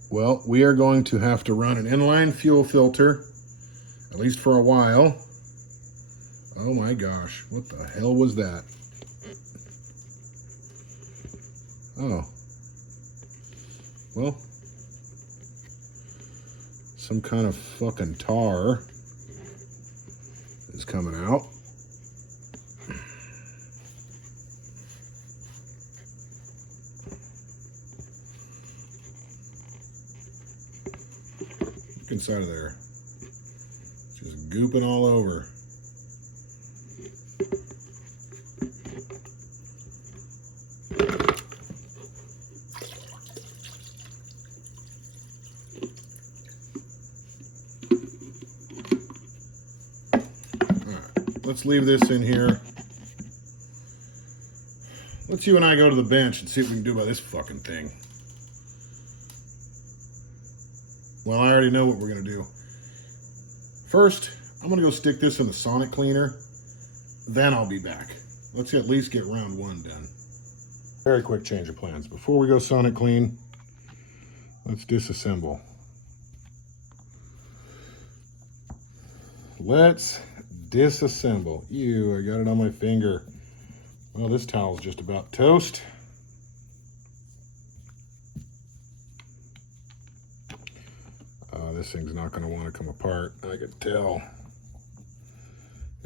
Well, we are going to have to run an inline fuel filter, at least for a while. Oh my gosh, what the hell was that? Oh. Well, some kind of fucking tar is coming out. Look inside of there. Just gooping all over. Let's leave this in here. Let's you and I go to the bench and see what we can do about this fucking thing. Well, I already know what we're going to do. First, I'm going to go stick this in the sonic cleaner. Then I'll be back. Let's at least get round one done. Very quick change of plans. Before we go sonic clean, let's disassemble. Let's disassemble. Ew, I got it on my finger. Well, this towel's just about toast. This thing's not going to want to come apart. I can tell.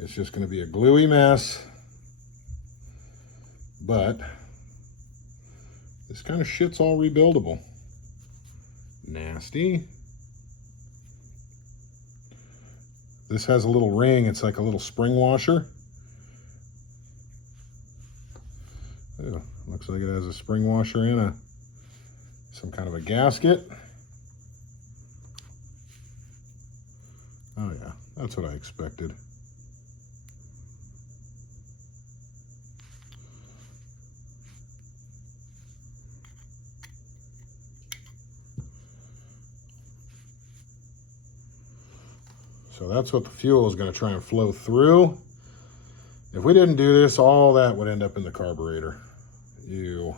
It's just going to be a gluey mess. But this kind of shit's all rebuildable. Nasty. This has a little ring. It's like a little spring washer. Ew, looks like it has a spring washer in some kind of a gasket. Oh yeah, that's what I expected. So that's what the fuel is going to try and flow through. If we didn't do this, all that would end up in the carburetor. Ew.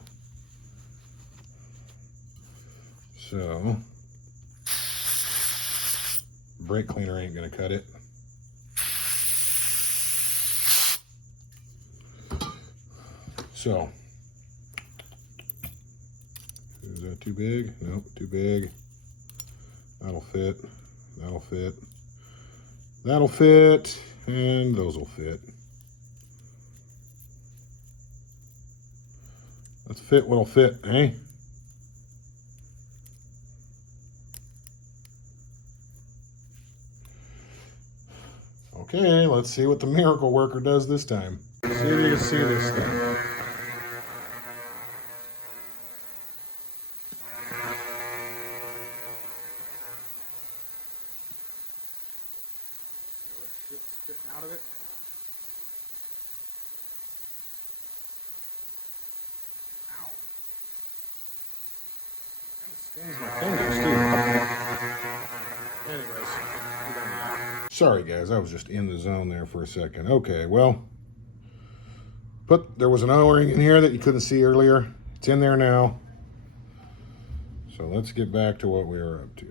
So, brake cleaner ain't going to cut it. So, is that too big? Nope, too big. That'll fit. That'll fit. That'll fit. And those will fit. Let's fit what'll fit, eh? Okay, let's see what the miracle worker does this time. See if you can see this thing. Spitting out of it. Ow. Kind of stings my fingers too. Anyways, sorry guys, I was just in the zone there for a second. Okay, well, there was an O-ring in here that you couldn't see earlier. It's in there now. So let's get back to what we were up to.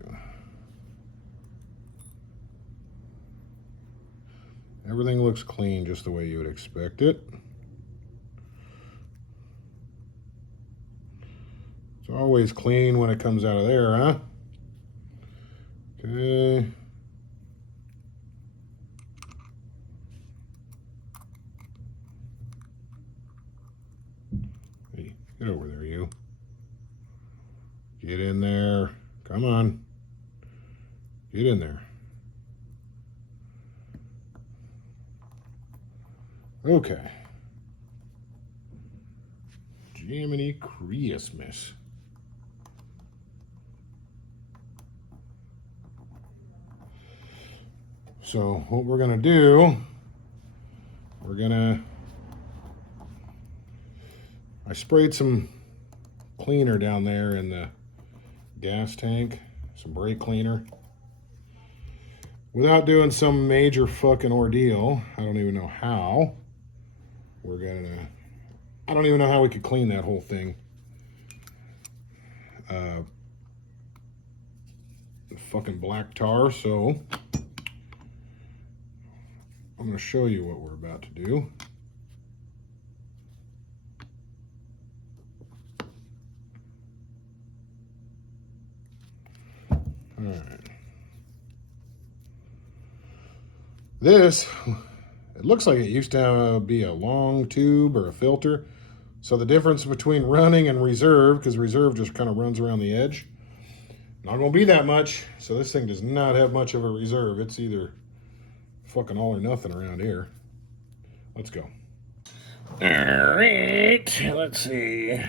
Everything looks clean just the way you would expect it. It's always clean when it comes out of there, huh? Okay. Hey, get over there, you. Get in there. Come on. Get in there. Okay. Jiminy Christmas. So what we're gonna do, we're gonna I sprayed some cleaner down there in the gas tank, some brake cleaner, without doing some major fucking ordeal. I don't even know how I don't even know how we could clean that whole thing. Fucking black tar, so I'm going to show you what we're about to do. All right. This, it looks like it used to be a long tube or a filter. So the difference between running and reserve, because reserve just kind of runs around the edge, not going to be that much. So this thing does not have much of a reserve. It's either fucking all or nothing around here. Let's go. All right, let's see.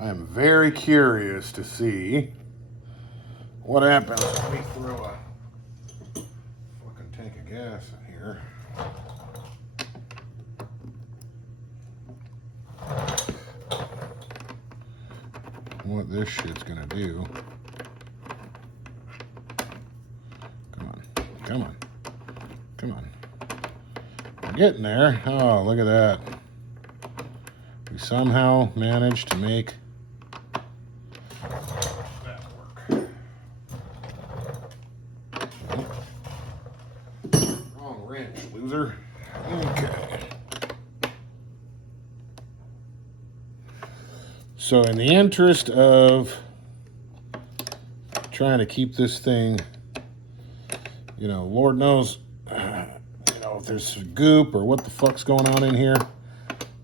I am very curious to see what happens when we throw a fucking tank of gas in here. What this shit's gonna do. Come on, come on, come on. We're getting there. Oh, look at that. We somehow managed to make loser. Okay. So in the interest of trying to keep this thing, you know, Lord knows, you know, if there's goop or what the fuck's going on in here.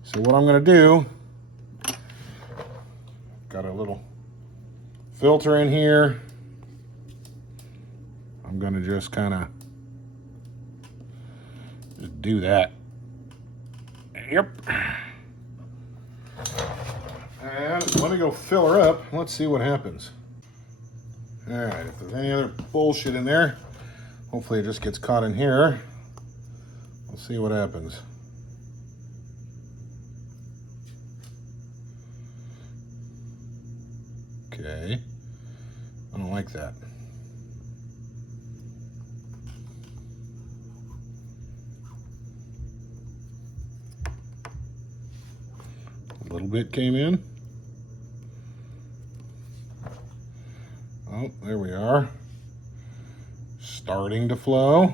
So what I'm going to do, got a little filter in here. I'm going to just kind of do that. Yep. And let me go fill her up. Let's see what happens. All right, if there's any other bullshit in there, hopefully it just gets caught in here. We'll see what happens. Okay. I don't like that. A little bit came in. Oh, there we are. Starting to flow.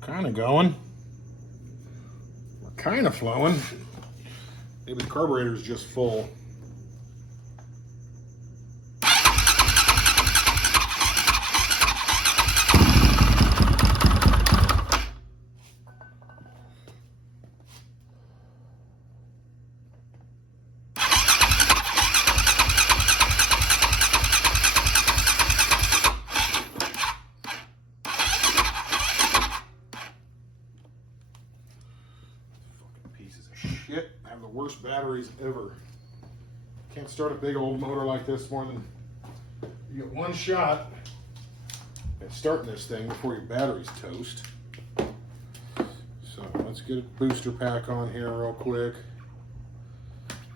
Kind of going. We're kind of flowing. Maybe the carburetor's just full. Shit, I have the worst batteries ever. Can't start a big old motor like this more than you get one shot at starting this thing before your battery's toast. So let's get a booster pack on here real quick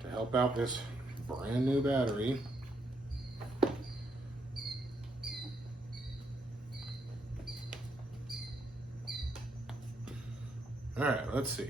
to help out this brand new battery. All right, let's see.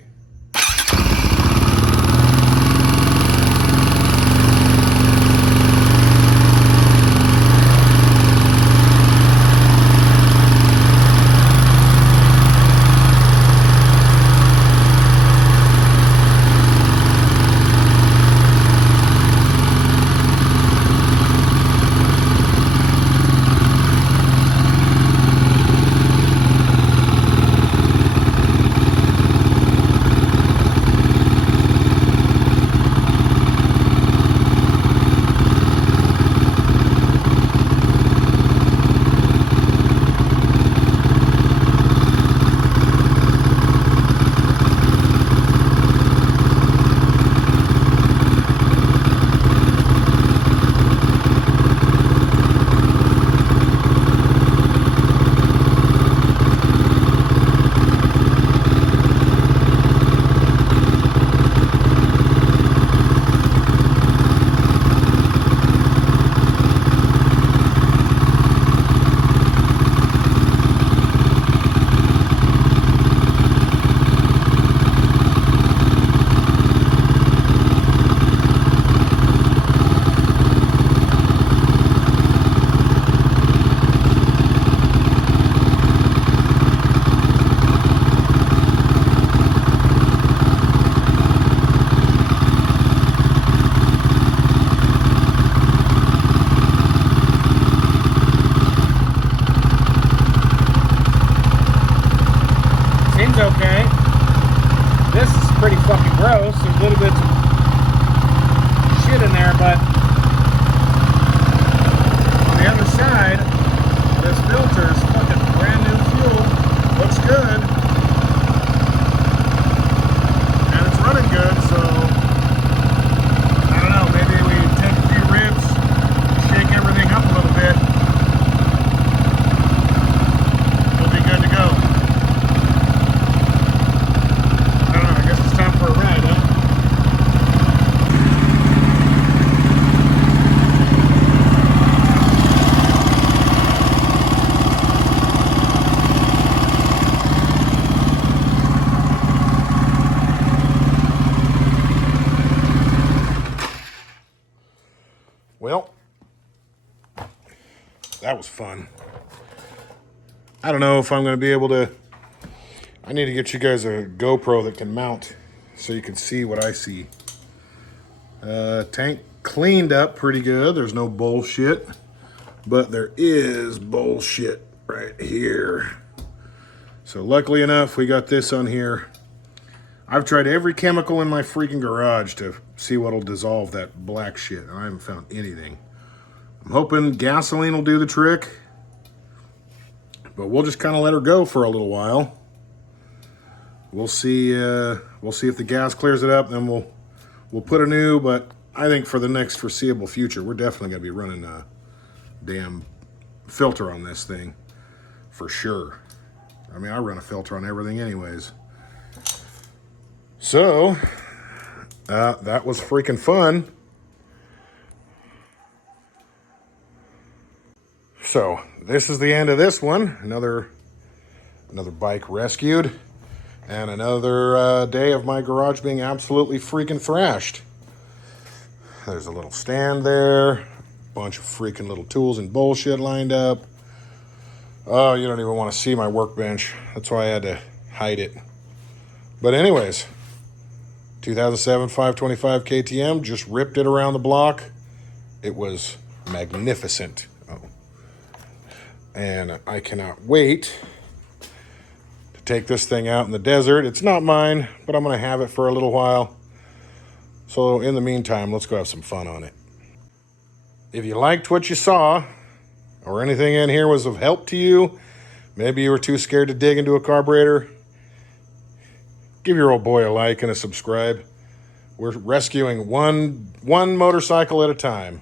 but on the other side, this filter is fucking brand new fuel. Looks good. And it's running good, so I don't know, maybe we take a few ribs, shake everything up a little bit. It'll be good to go. I don't know, I guess it's time for a ride, huh? Well, that was fun. I don't know if I'm going to be able to... I need to get you guys a GoPro that can mount so you can see what I see. Tank cleaned up pretty good. There's no bullshit. But there is bullshit right here. So luckily enough, we got this on here. I've tried every chemical in my freaking garage to see what'll dissolve that black shit, and I haven't found anything. I'm hoping gasoline will do the trick, but we'll just kind of let her go for a little while. We'll see if the gas clears it up, then we'll put a new, but I think for the next foreseeable future, we're definitely going to be running a damn filter on this thing, for sure. I mean, I run a filter on everything anyways. So, that was freaking fun. So, this is the end of this one. Another bike rescued. And another day of my garage being absolutely freaking thrashed. There's a little stand there. Bunch of freaking little tools and bullshit lined up. Oh, you don't even want to see my workbench. That's why I had to hide it. But anyways, 2007 525 KTM, just ripped it around the block. It was magnificent. Oh. And I cannot wait to take this thing out in the desert. It's not mine, but I'm going to have it for a little while. So in the meantime, let's go have some fun on it. If you liked what you saw, or anything in here was of help to you, maybe you were too scared to dig into a carburetor, give your old boy a like and a subscribe. We're rescuing one motorcycle at a time.